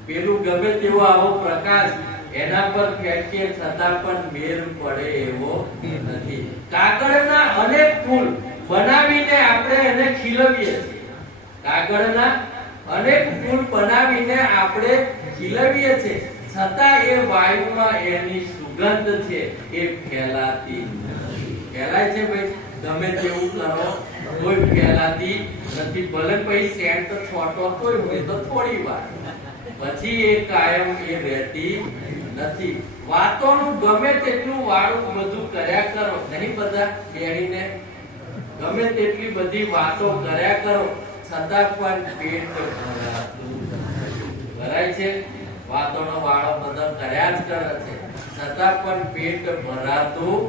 પેલું ગમે તેવો આવો પ્રકાશ એના પર ફેંકીએ છતાં પણ મેર પડે એવો નથી. કાગળના અનેક ફૂલ બનાવીને આપણે એને ખીલવીએ છીએ, કાગળના અનેક ફૂલ બનાવીને આપણે ખીલવીએ છીએ, છતાં એ વાયુમાં એની સુગંધ છે એ ફેલાતી નથી. ફેલાય છે ભાઈ, ગમે તેવું કરો કોઈ ફેલાતી નથી. ભલે ભાઈ સેન્ટ છોટો હોય તો થોડી વાર, પછી એ કાયમ એ રહેતી નથી. વાતોનું ગમે તેટલું વાળું બધું કર્યા કરો, નહીં બધા બેહીને ગમે તેટલી બધી વાતો કર્યા કરો છતાં પણ પેટ ભરાય છે. વાતોનો વાળો બધો કર્યા જ કરે છે છતાં પણ પેટ ભરાતું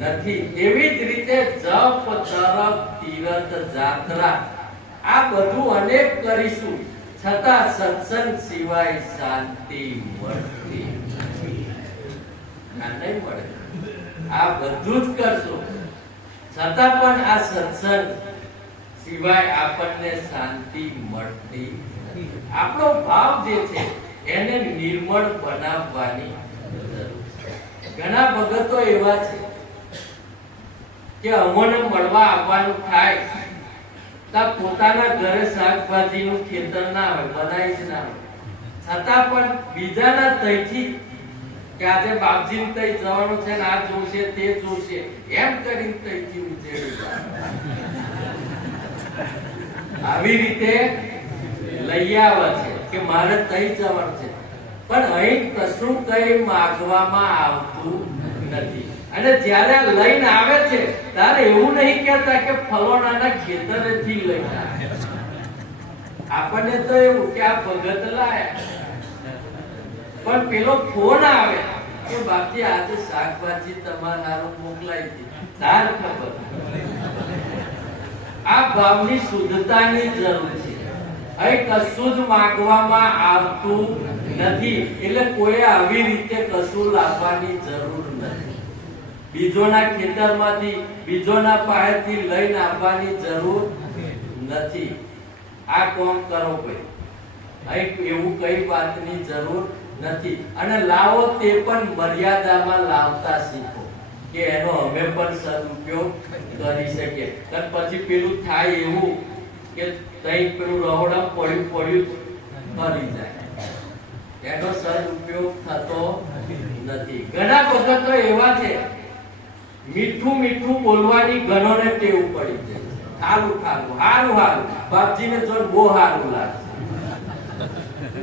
નથી. એવી જ રીતે જપ તરફ તીરથ જાત્રા આ બધું અનેક કરીશું છતાં સત્સંગ સિવાય શાંતિ મળતી નહીં મળે. આ બધું જ કરશો છતાં પણ આ સત્સંગ સિવાય આપણને શાંતિ મળતી નથી. આપણો ભાવ જે છે એને નિર્મળ બનાવવાની જરૂર છે. ઘણા ભગતો એવા છે કે અમોને મળવા આવવાનું થાય તો પોતાના ઘરે શાકભાજીનું ખેતર ના હોય, બનાવી જ ના હોય, છતાં પણ બીજાના તઈથી કે આજે બાપજી તઈ જવાનું છે ને આ જોશે તે જોશે એમ કરીને તઈથી ઉજેડી આવી રીતે લઈ આવે છે કે મારે તઈ જવાનું છે, પણ અહીં કશું કઈ માંગવામાં આવતું નથી. અને જ્યારે લઈને આવે છે ત્યારે એવું નહીં કહેતા કે ફલોનાના ખેતરેથી લઈને આવે. આપણને તો એવું કે આ ભગત લાયા, પણ પેલો ફોન આવે કે બાપજી આજે શાકભાજી તમારા હારું મોકલાઈ હતી, તાર ખબર. આ ભાવની શુદ્ધતાની જરૂર છે. અહીં કશું જ માંગવામાં આવતું નથી, એટલે કોઈ આવી રીતે કશું લાવવાની જરૂર નથી. બીજોના ખેતરમાંથી બીજોના પાસેથી લઈને આવવાની જરૂર નથી. આ કોમ કરો ભાઈ, અહીં એવું કઈ વાતની જરૂર નથી. અને લાવો તે પણ મર્યાદામાં લાવતા શીખો કે એનો અમે પણ સદુપયોગ કરી શકીએ. અને પછી પેલું થાય એવું કે તઈ પેલું રહોડા પડ્યું કરી જાય, એનો સદુપયોગ થતો નથી. ઘણા ભગતો એવા છે મીઠું મીઠું બોલવાની ગણોને ટેવ પડી જાય. સારું સારું સારું સારું બાપજીને જો બહુ સારું લાગે,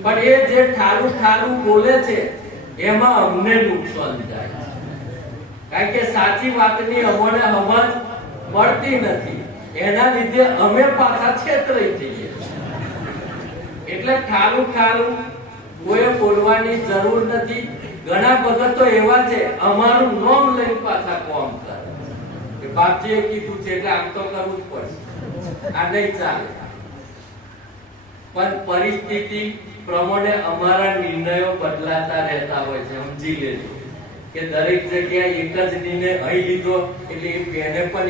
પણ એ જે ઠારું ઠારું બોલે છે એમાં અમને નુકસાન જાય છે. કારણ કે સાચી વાતની અમને સમજ પડતી નથી, એના લીધે અમે પાછા છેતરાઈ જઈએ. એટલે ઠારું ઠારું કોઈ બોલવાની જરૂર નથી. ઘણા ભગતો એવા છે અમારું નામ લઈને પાછા કોમ કરે કે બાપજીએ કીધું છે એટલે આમ તો કરવું જ પડશે, આ નહીં ચાલે. પણ પરિસ્થિતિ પ્રમાણે અમારા નિર્ણયો બદલાતા રહેતા હોય છે. સમજી લેજો કે દરેક જગ્યાએ એક જ નિર્ણય અહીં લીધો એટલે એને પણ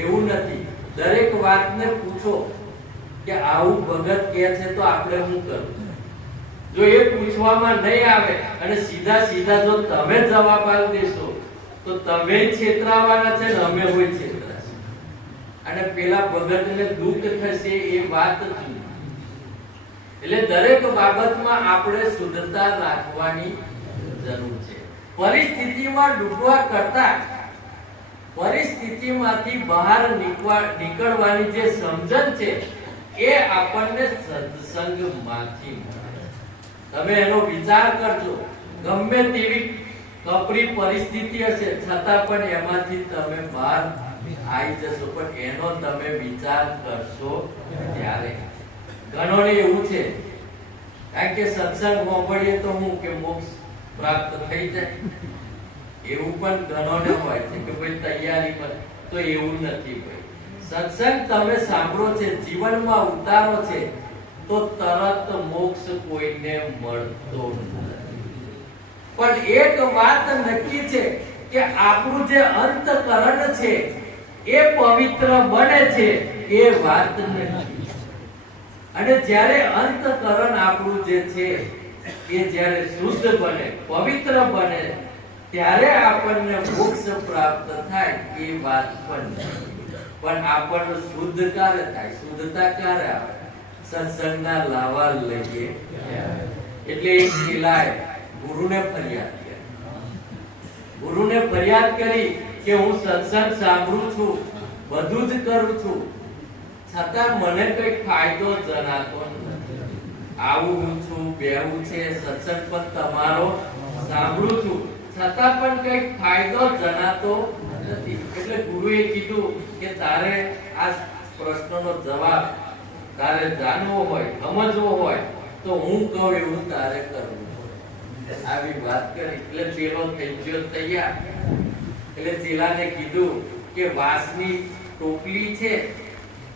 એવું નથી. દરેક વાતને પૂછો કે આવું ભગત કહે છે તો આપણે શું કરવું. જો એ પૂછવામાં નહીં આવે અને સીધા સીધા જો તમે જવાબ આપી દેશો તો તમે છેતરાવાના છે ને અમે હોય છેતરાશે, અને પેલા ભગતને દુઃખ થશે એ વાત જુદી. એટલે દરેક બાબતમાં આપણે શુદ્ધતા રાખવાની જરૂર છે. પરિસ્થિતિમાં ડૂબવા કરતા પરિસ્થિતિમાંથી બહાર નીકળવાની જે સમજણ છે એ આપણને સત્સંગમાંથી મળે. તમે એનો વિચાર કરજો. ગમે તેવી કપરી પરિસ્થિતિ હશે છતાં પણ એમાંથી તમે બહાર આવી જશો, પણ એનો તમે વિચાર કરશો ત્યારે. ઘણોને એવું છે કારણ કે સત્સંગ સાંભળીએ તો હું કે મોક્ષ પ્રાપ્ત થઈ જાય, એવું પણ ઘણોને હોય છે કે ભાઈ તૈયારી પર, તો એવું નથી ભાઈ. સત્સંગ તમે સાંભળો છે, જીવનમાં ઉતારો છે તો તરત મોક્ષ કોઈને મળતો નથી. પણ એક વાત નક્કી છે કે આપણું જે અંતકરણ છે એ પવિત્ર બને છે એ વાત નક્કી. અને જ્યારે અંતકરણ આપણું જે છે એ જ્યારે શુદ્ધ બને, પવિત્ર બને, ત્યારે આપણને મોક્ષ પ્રાપ્ત થાય એ વાત પણ. પણ આપણને શુદ્ધ ક્યારે થાય, શુદ્ધતા ક્યારે આવે? સત્સંગના લાવા લઈએ. એટલે એક પેલાએ ગુરુને ફરિયાદ કરી. ગુરુને ફરિયાદ કરી કે હું સત્સંગ સાંભળું છું, બધું જ કરું છું, છતાં મને કઈ ફાયદો જણાતો નથી. આવું છું, બેવું છે, સત્સંગ પણ તમારો સાંભળું છું, છતાં પણ કઈ ફાયદો જણાતો નથી. એટલે ગુરુએ કીધું કે તારે આ પ્રશ્નનો જવાબ તારે જાણવો હોય, સમજવો હોય તો હું કહું એવું તારે કરવું. આવી વાત કરી એટલે ચેલો થઈ ગયો તૈયાર. એટલે ચેલાને કીધું કે વાસની ટોપલી છે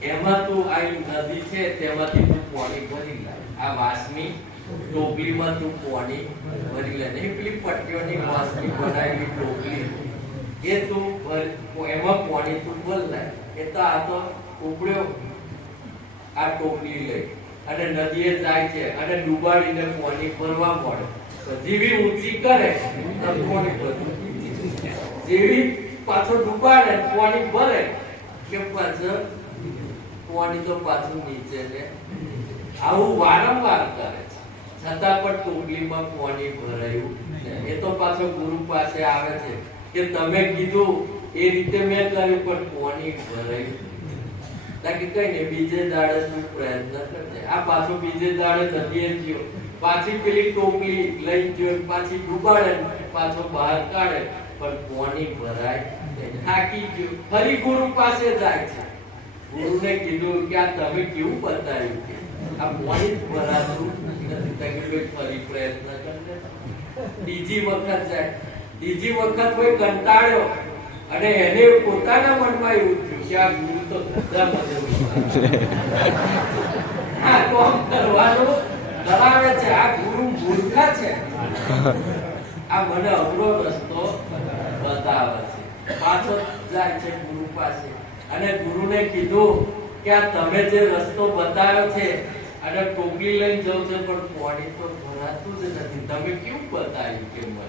એમાં તું આ નદી છે તેમાંથી તું પાણી ભરી લે, આ વાસની ટોપલીમાં તું પાણી ભરી લે, નહીં પેલી પટ્ટીઓની વાસની બનાવેલી ટોપલી એ તું એમાં પાણી તું ભર લે. એ તો આ તો ઉપડ્યો આ ટોપલી લઈ અને નદીએ જાય છે અને ડુબાડીને પાણી ભરવા પડે. જેવી ઊંચી કરે તો પાણી બધું, જેવી પાછો ડુબાડે પાણી ભરે કે પાછળ પાણી તો પાછું નીચે ને. આવું વારંવાર કરે છે છતાં પણ ટોપલીમાં પાણી ભરાયું. એ તો પાછો ગુરુ પાસે આવે છે કે તમે કીધું એ રીતે મેં કર્યું પણ પાણી ભરાયું. તાકી કઈ ને બીજે દાડે તું પ્રયત્ન કરજે. આ પાછો બીજે દાડે નદીએ ગયો, પાછી પેલી ટોપલી લઈ ગયો, પાછી ડુબાડે, પાછો બહાર કાઢે પણ પાણી ભરાય. થાકી ગયો, ફરી ગુરુ પાસે જાય છે. ગુરુને કીધું કે આ તમે કેવું બતાવ્યું કે આ પાણી ભરાતું નથી, ફરી પ્રયત્ન કરજે. બીજી વખત જાય, બીજી વખત કોઈ કંટાળ્યો અને એને પોતાના મનમાં એવું થયું કે આ ગુરુ તો ધંધા મને આ કામ કરવાનું કરાવે છે, આ ગુરુ મૂર્ખા છે, આ મને અવરો રસ્તો બતાવે છે. પાછો જાય છે ગુરુ પાસે અને ગુરુને કીધું કે આ તમે જે રસ્તો બતાવ્યો છે અને ટોપલી લઈને જાવ છો પણ પાણી તો ભરાતું જ નથી, તમે કેવું બતાવ્યું કે મને?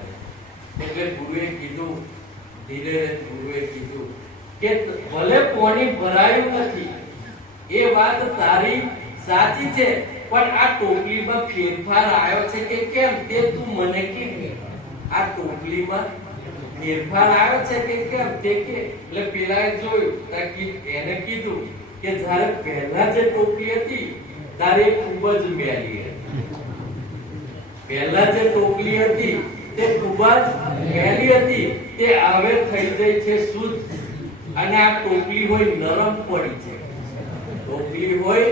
એટલે ગુરુએ કીધું, ધીરે ગુરુએ કીધું કે ભલે પાણી ભરાયું નથી એ વાત તારી સાચી છે પણ આ ટોપલીમાં ફેરફાર આવ્યો છે કે કેમ તે તું મને કે. આ ટોપલીમાં ફેરફાર આવ્યો છે કે કેમ તે કે. એટલે પેલાએ જોયું, એને કીધું કે જ્યારે પહેલા જે ટોપલી હતી તારે ખૂબ જ મેલી હતી, પહેલા જે ટોપલી હતી તે ખૂબ જ મેલી હતી, તે હવે થઈ ગઈ છે શુદ્ધ અને આ ટોપલી હોય નરમ પડી છે, ટોપલી હોય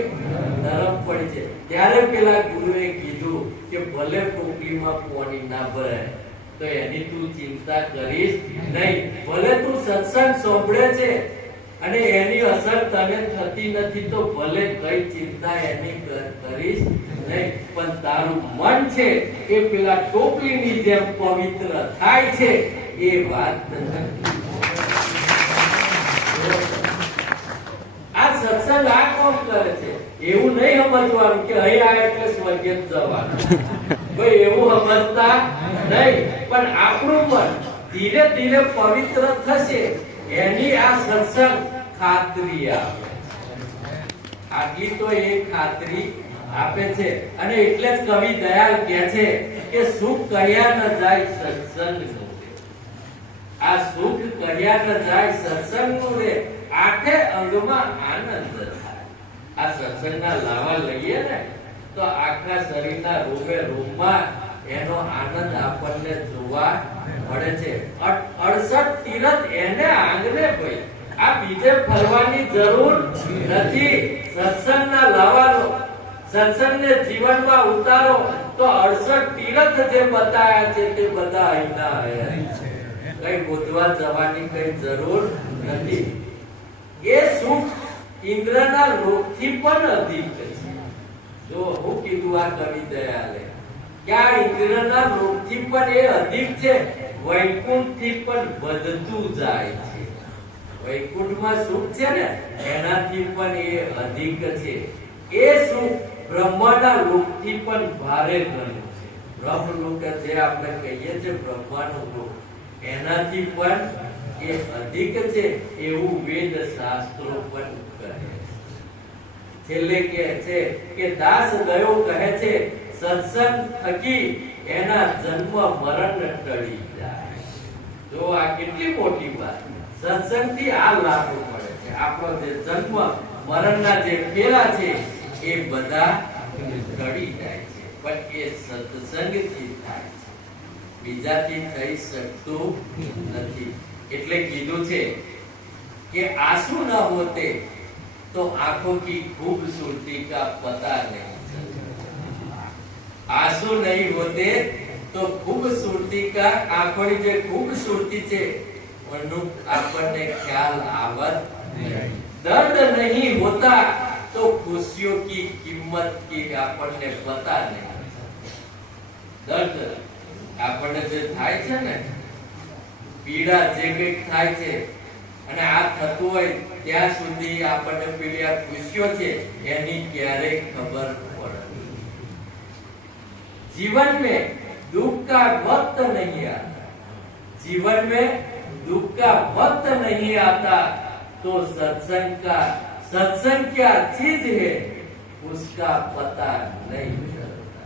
નરમ પડી છે. ત્યારે પેલા ગુરુએ કીધું કે ભલે ટોપલીમાં પાણી ના ભરાય તો એની તું ચિંતા કરીશ નહીં, ભલે તું સત્સંગ સાંભળે છે અને એની અસર તને થતી નથી તો ભલે કઈ ચિંતા એની કરીશ નહીં, પણ તારું મન છે એ પેલા ટોપલીની જેમ પવિત્ર થાય છે એ વાત આ સત્સંગ આ કોમ કરે છે. એવું નહીં સમજવાનું કે અહીં આ એટલે સ્વર્ગે જવાનું, ભાઈ એવું સમજતા નહીં. પણ આપણું મન ધીરે ધીરે પવિત્ર થશે એની આ સત્સંગ ખાતરી આપે. આટલી તો એ ખાતરી આપે છે અને એટલે જ કવિ દયાળ કહે છે કે સુખ કર્યા ન જાય સત્સંગ નું, આ સુખ કર્યા ન જાય સત્સંગ નું રે, આઠે અંગમાં આનંદ થાય. આ સત્સંગના લાવા લઈએ ને તો આખા શરીરના રોમે રોમમાં એનો આનંદ આપણને જોવા મળે છે. 68 તીરથ એને આંગણે ભાઈ, આ બીજે ફરવાની જરૂર નથી. સત્સંગના લાવાનો, સત્સંગને જીવનમાં ઉતારો તો 68 તીરથ જે બતાયા છે તે બધા અહીંના છે, કઈ ગોતવા જવાની કઈ જરૂર નથી. એ સુખ ઇન્દ્રના લોકથી પણ અધિક છે. જો હું કીધું આ કવિ દયાલે કે આ ઇન્દ્રના લોકથી પણ એ અધિક છે, વૈકુંઠથી પણ વધતું જાય છે. વૈકુંઠમાં સુખ છે ને એનાથી પણ એ અધિક છે. એ સુખ બ્રહ્માના લોકથી પણ ભારે ગણ્યું છે. બ્રહ્મલોક જે આપણે કહીએ છીએ બ્રહ્માનું લોક, એનાથી પણ એ અધિક છે એવું વેદ શાસ્ત્રો પણ કહે છે. છેલ્લે કહે છે કે દાસ ગયો કહે છે સત્સંગ થકી એના જન્મ મરણ ટળી જાય. જો આ કેટલી મોટી વાત, સત્સંગથી આ લાભ મળે છે. આપણો જે જન્મ મરણના જે ફેરા છે એ બધા ટળી જાય છે, પણ એ સત્સંગથી થાય છે, બીજાથી થઈ શકતું નથી. એટલે કીધું છે કે આંસू ન હોતે તો आंखों की खूबसूरती का पता नहीं चलता. आंसू नहीं होते तो खूबसूरती का, आंखों ની જે ખૂબસૂરતી છે એનો આપણને ખ્યાલ આવત નહીં. दर्द नहीं होता तो खुशियों की कीमत की આપણને પતા નહીં. દર્દ આપણને જે થાય છે ને, પીડા જે કંઈક થાય છે, અને આ થતું હોય ત્યાં સુધી આપણને પેલી આ ખુશીઓ છે એની ક્યારેય ખબર પડે. जीवन में दुख का वक्त नहीं आता, जीवन में दुख का वक्त नहीं आता तो सत्संग क्या चीज है उसका पता नहीं चलता.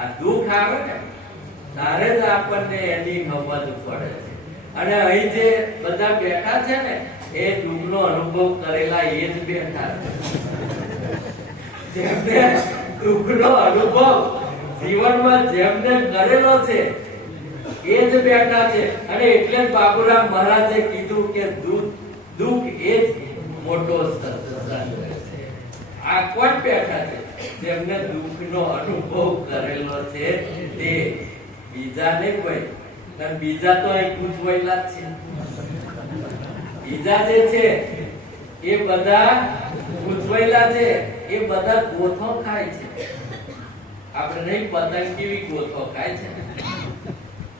આ દુઃખ આવે ને ત્યારે જ આપણને એની સમજ પડે છે. અને અહીં જે બધા બેઠા છે ને એ દુઃખનો અનુભવ કરેલા એ જ બેઠા છે. જેમને દુઃખનો અનુભવ જીવનમાં જેમને કરેલો છે એ જ બેઠા છે. અને એટલે જ બાબુરામ મહારાજે કીધું કે દુઃખ એ જ મોટો સત્સંગ છે. આ કોણ બેઠા છે? જેમને દુઃખનો અનુભવ કરેલો છે તે. બીજા નહીં કોઈ, કારણ બીજા તો અહીં પૂછવાયેલા જ છે. બીજા જે છે એ બધા પૂછવાયેલા છે, એ બધા ગોથો ખાય છે. આપણે નહીં પતંગ કેવી ગોથો ખાય છે,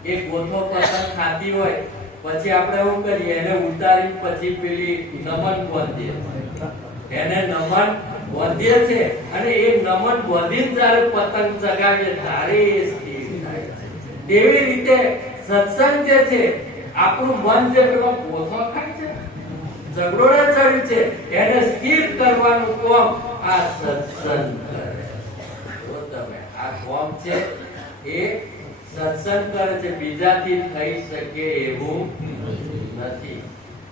એ ગોથો પતંગ ખાતી હોય પછી આપણે એવું કરીએ એને ઉતારી પછી પેલી નમન બાંધીએ, એને નમન બાંધીએ છે. અને એ નમન બાંધીને જ્યારે પતંગ ચગાવીએ ત્યારે એ સ્થિર થાય છે. તેવી રીતે સત્સંગ જે છે, આપણું મન જે પેલો ગોથો ખાય છે, ઝઘડોળે ચડ્યું છે, એને સ્થિર કરવાનું કામ આ સત્સંગ કરે. જો તમે આ કામ છે એ સત્સંગ કરે છે, બીજાથી થઈ શકે એવું નથી.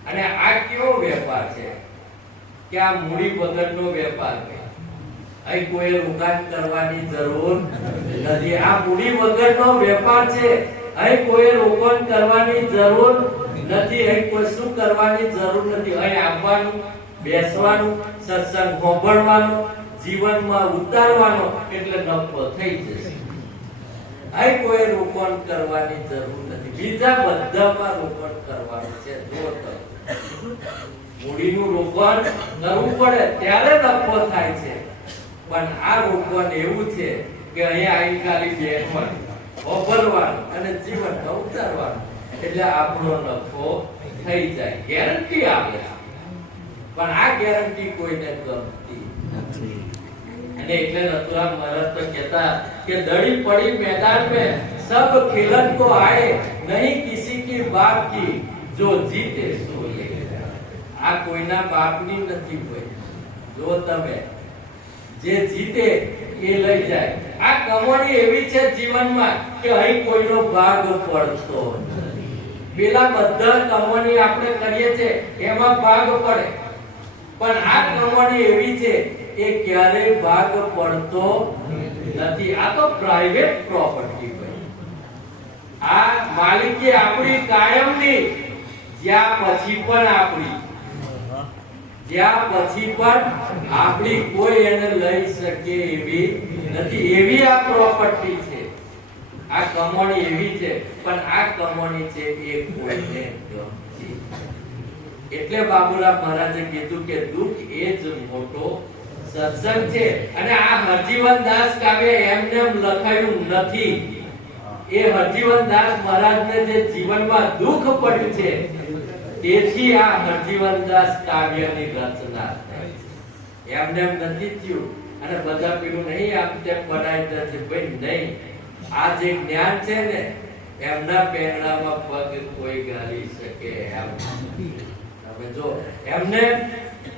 અને આ કેવો વેપાર છે કે આ મૂડી વગરનો વેપાર છે. અહીં કોઈ રોકાણ કરવાની જરૂર નથી. આ મૂડી વગરનો વેપાર છે. અહીં કોઈ રોકાણ કરવાની જરૂર નથી. અહીં કોઈ શું કરવાની જરૂર નથી. અહીં આવવાનું, બેસવાનું, સત્સંગ સાંભળવાનું, જીવનમાં ઉતારવાનો એટલે નફો થઈ જશે. અહીં કોઈ રોકાણ કરવાની જરૂર નથી. બીજા બધામાં રોકાણ કરવાનું છે. જો મૂડીનું રોકાણ કરવું પડે ત્યારે નફો થાય છે. પણ આ રોકાણ એવું છે કે અહીંયા આવી ખાલી બેસવાનું, સાંભળવાનું અને જીવનમાં ઉતારવાનું એટલે આપણો નફો થઈ જાય. ગેરંટી આપે, પણ આ ગેરંટી કોઈને ગમતી નથી. અને એટલે રતુરામ મહારાજ તો કહેતા કે દડી પડી मैदान में सब खेलन को आए नहीं किसी की बाप की जो जीते सो ले. આ કોઈના બાપની નથી કોઈ. જો તમે જે જીતે એ લઈ જાય. આ કમાણી એવી છે જીવનમાં કે અહીં કોઈનો ભાગ પડતો નથી. પેલા બધા કમાણી આપણે કરીએ છે એમાં ભાગ પડે, પણ આ કમાણી એવી છે એ ક્યારેય ભાગ પડતો નથી. આ તો પ્રાઇવેટ પ્રોપર્ટી હોય. આ માલિકી આપણી કાયમની, જ્યાં પછી પણ આપણી, જ્યાં પછી પણ આપણી કોઈ એને લઈ શકે એવી નથી. એવી આ પ્રોપર્ટી છે. આ કમાણી એવી છે, પણ આ કમાણી છે એ કોઈને ગમતી. એટલે બાબુરામ મહારાજે કીધું કે દુઃખ એ જ મોટો સત્સંગ છે. અને આ હરજીવન દાસ કાવ્ય એમને લખાયું નથી. એ હરજીવન દાસ મહારાજને જે જીવનમાં દુઃખ પડ્યું છે તેથી આ હરજીવન દાસ કાવ્યની રચના થઈ. એમને એમ નથી થયું અને બધા પેલું નહીં આમ તેમ બનાવી દે છે. ભાઈ નહીં, આ જે જ્ઞાન છે ને એમના પેરણામાં પગ કોઈ ગાલી શકે એમ. તમે જો એમને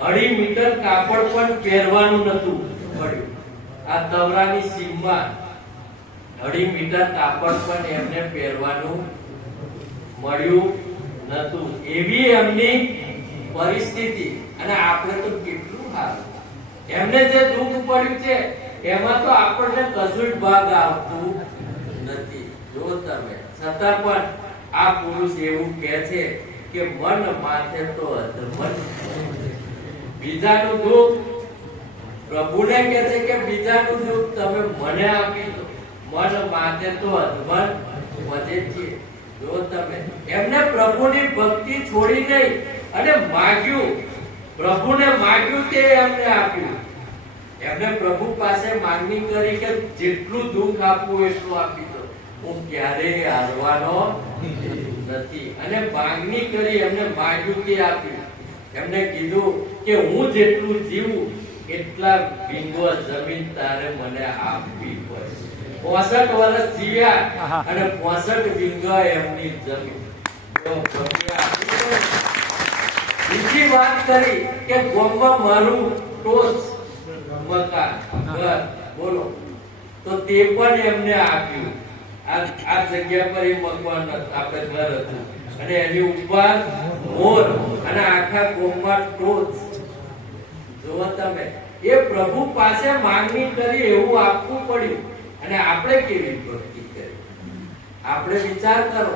2.5 મીટર કાપડ પણ પહેરવાનું નતું પડ્યું. આ તવરાની સીમમાં 2.5 મીટર કાપડ પણ એમને પહેરવાનું મળ્યું નતું. એવી એમની પરિસ્થિતિ. અને આપણે તો કેટલું સારું, એમને જે દુઃખ પડ્યું છે એમાં તો આપણને કશું ભાગ આવતું નથી. જો તમે છતાં પણ આ પુરુષ એવું કહે છે કે મન માથે તો અધમન. બીજાનું દુઃખ પ્રભુને કહે છે કે બીજાનું દુઃખ તમે મને આપી દો, મન માથે તો અધમન વધે છે. જો તમે એમને પ્રભુની ભક્તિ છોડી નહીં, અને માગ્યું, પ્રભુને માગ્યું તે એમને આપ્યું. એમને પ્રભુ પાસે માંગણી કરી કે જેટલું દુઃખ આપવું એટલું આપી દો, હું ક્યારેય હારવાનો નથી. અને માંગણી કરી, એમને માગ્યું તે આપ્યું. એમને કીધું કે હું જેટલું જીવું એટલા વીંગો જમીન તારે મને આપવી પડશે. 65 વર્ષ જીવ્યા અને 65 વીંગા એમની જમીન. બીજી વાત કરી કે ગોમમાં મારું ટોચ મકાન ઘર, બોલો, તો તે પણ એમને આપ્યું. આ જગ્યા પર એ મકાન આપણે ઘર હતું અને એની ઉપર મોર અને આખા ગોમમાં ટોચ. જો તમે એ પ્રભુ પાસે માંગણી કરી એવું આપવું પડ્યું. અને આપણે કેવી ભક્તિ કરી? આપણે વિચાર કરો,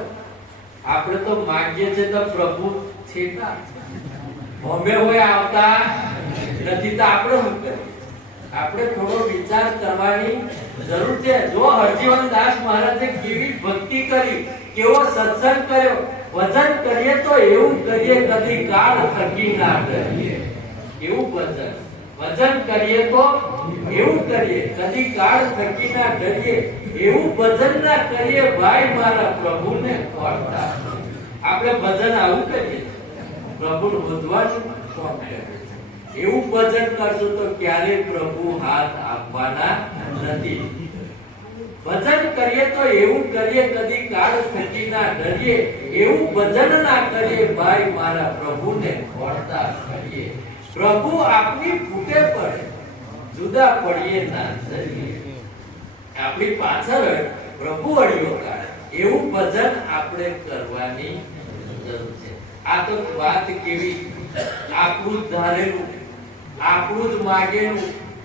આપણે તો માંગીએ છીએ તો પ્રભુ છેટા અમે હોય આવતા નથી, તો આપણે શું કરીએ? આપણે થોડો વિચાર કરવાની જરૂર છે. જો હરજીવન દાસ મહારાજે કેવી ભક્તિ કરી, કેવો સત્સંગ કર્યો. ભજન કરીએ તો એવું કરીએ કદી કાળ થકી ના કરીએ. એવું ભજન કરીએ તો એવું કરીએ કદી કાળ થકી ના કરીએ. એવું ભજન ના કરીએ ભાઈ મારા પ્રભુને ખોરતા. આપણે ભજન આવું કરીએ, પ્રભુ શોધવાનું કોણ કરે? એવું ભજન કરશું તો ક્યારે પ્રભુ હાથ આપવાના નથી. ભજન કરીએ તો એવું કરીએ કદી કાળ થકી ના ડરીએ. એવું ભજન ના કરીએ ભાઈ મારા પ્રભુને ખોરતા કરીએ. પ્રભુ આપની ફૂટે પડે, જુદા પડીએ ના કરીએ. આપણી પાછળ પ્રભુ અડિયો કાઢે એવું ભજન આપણે કરવાની જરૂર છે. આ તો વાત કેવી, આપણું જ ધારેલું, આપણું જ માગેલું,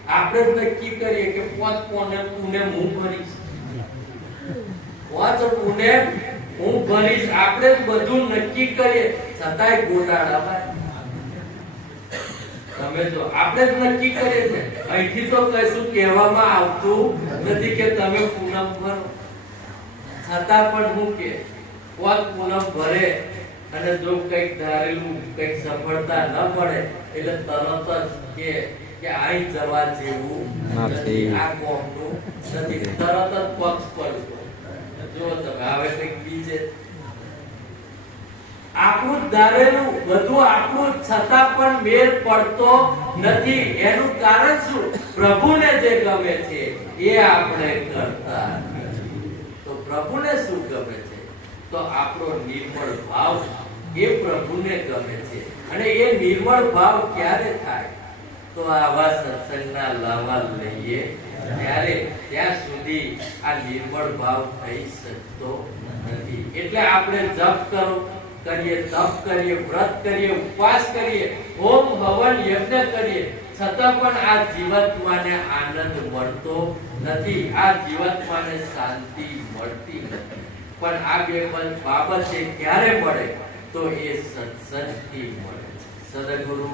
આપણે જ નક્કી કરીએ કે પુને હું ભરીશ, પુને હું ભરીશ. આપણે જ બધું નક્કી કરીએ, છતાંય ગોટાળા. તમે જો આપણે જ નક્કી કરીએ છે, અહીંથી તો કશું કહેવામાં આવતું નથી કે તમે પૂનમ ભરો. છતાં પણ હું કે પૂનમ ભરે અને જો કઈક ધારેલું કઈક સફળતા ન મળે એટલે તરત જ કે અહીં જવા જેવું નથી, આ કોમનું નથી, તરત જ પક્ષ પડતો. જો તમે હવે કઈક બીજે આપણું ધારેલું બધું આપણું, છતાં પણ મેળ પડતો નથી. એનું કારણ શું? પ્રભુને જે ગમે છે એ આપણે કરતા નથી. તો પ્રભુને શું ગમે છે? તો આપણો નિર્મળ ભાવ એ પ્રભુને ગમે છે. અને એ નિર્મળ ભાવ ક્યારે થાય? તો આવા સત્સંગના લાવા લઈએ ત્યારે. ત્યાં સુધી આ નિર્મળ ભાવ થઈ શકતો નથી. એટલે આપણે જપ કરીએ, તપ કરીએ, વ્રત કરીએ, ઉપવાસ કરીએ, હોમ હવન યજ્ઞ કરીએ, છતાં પણ આ જીવાત્માને આનંદ મળતો નથી, આ જીવાત્માને શાંતિ મળતી નથી. પણ આ બે બાબત ક્યારે મળે? તો એ સત્સંગથી મળે છે. સદગુરુ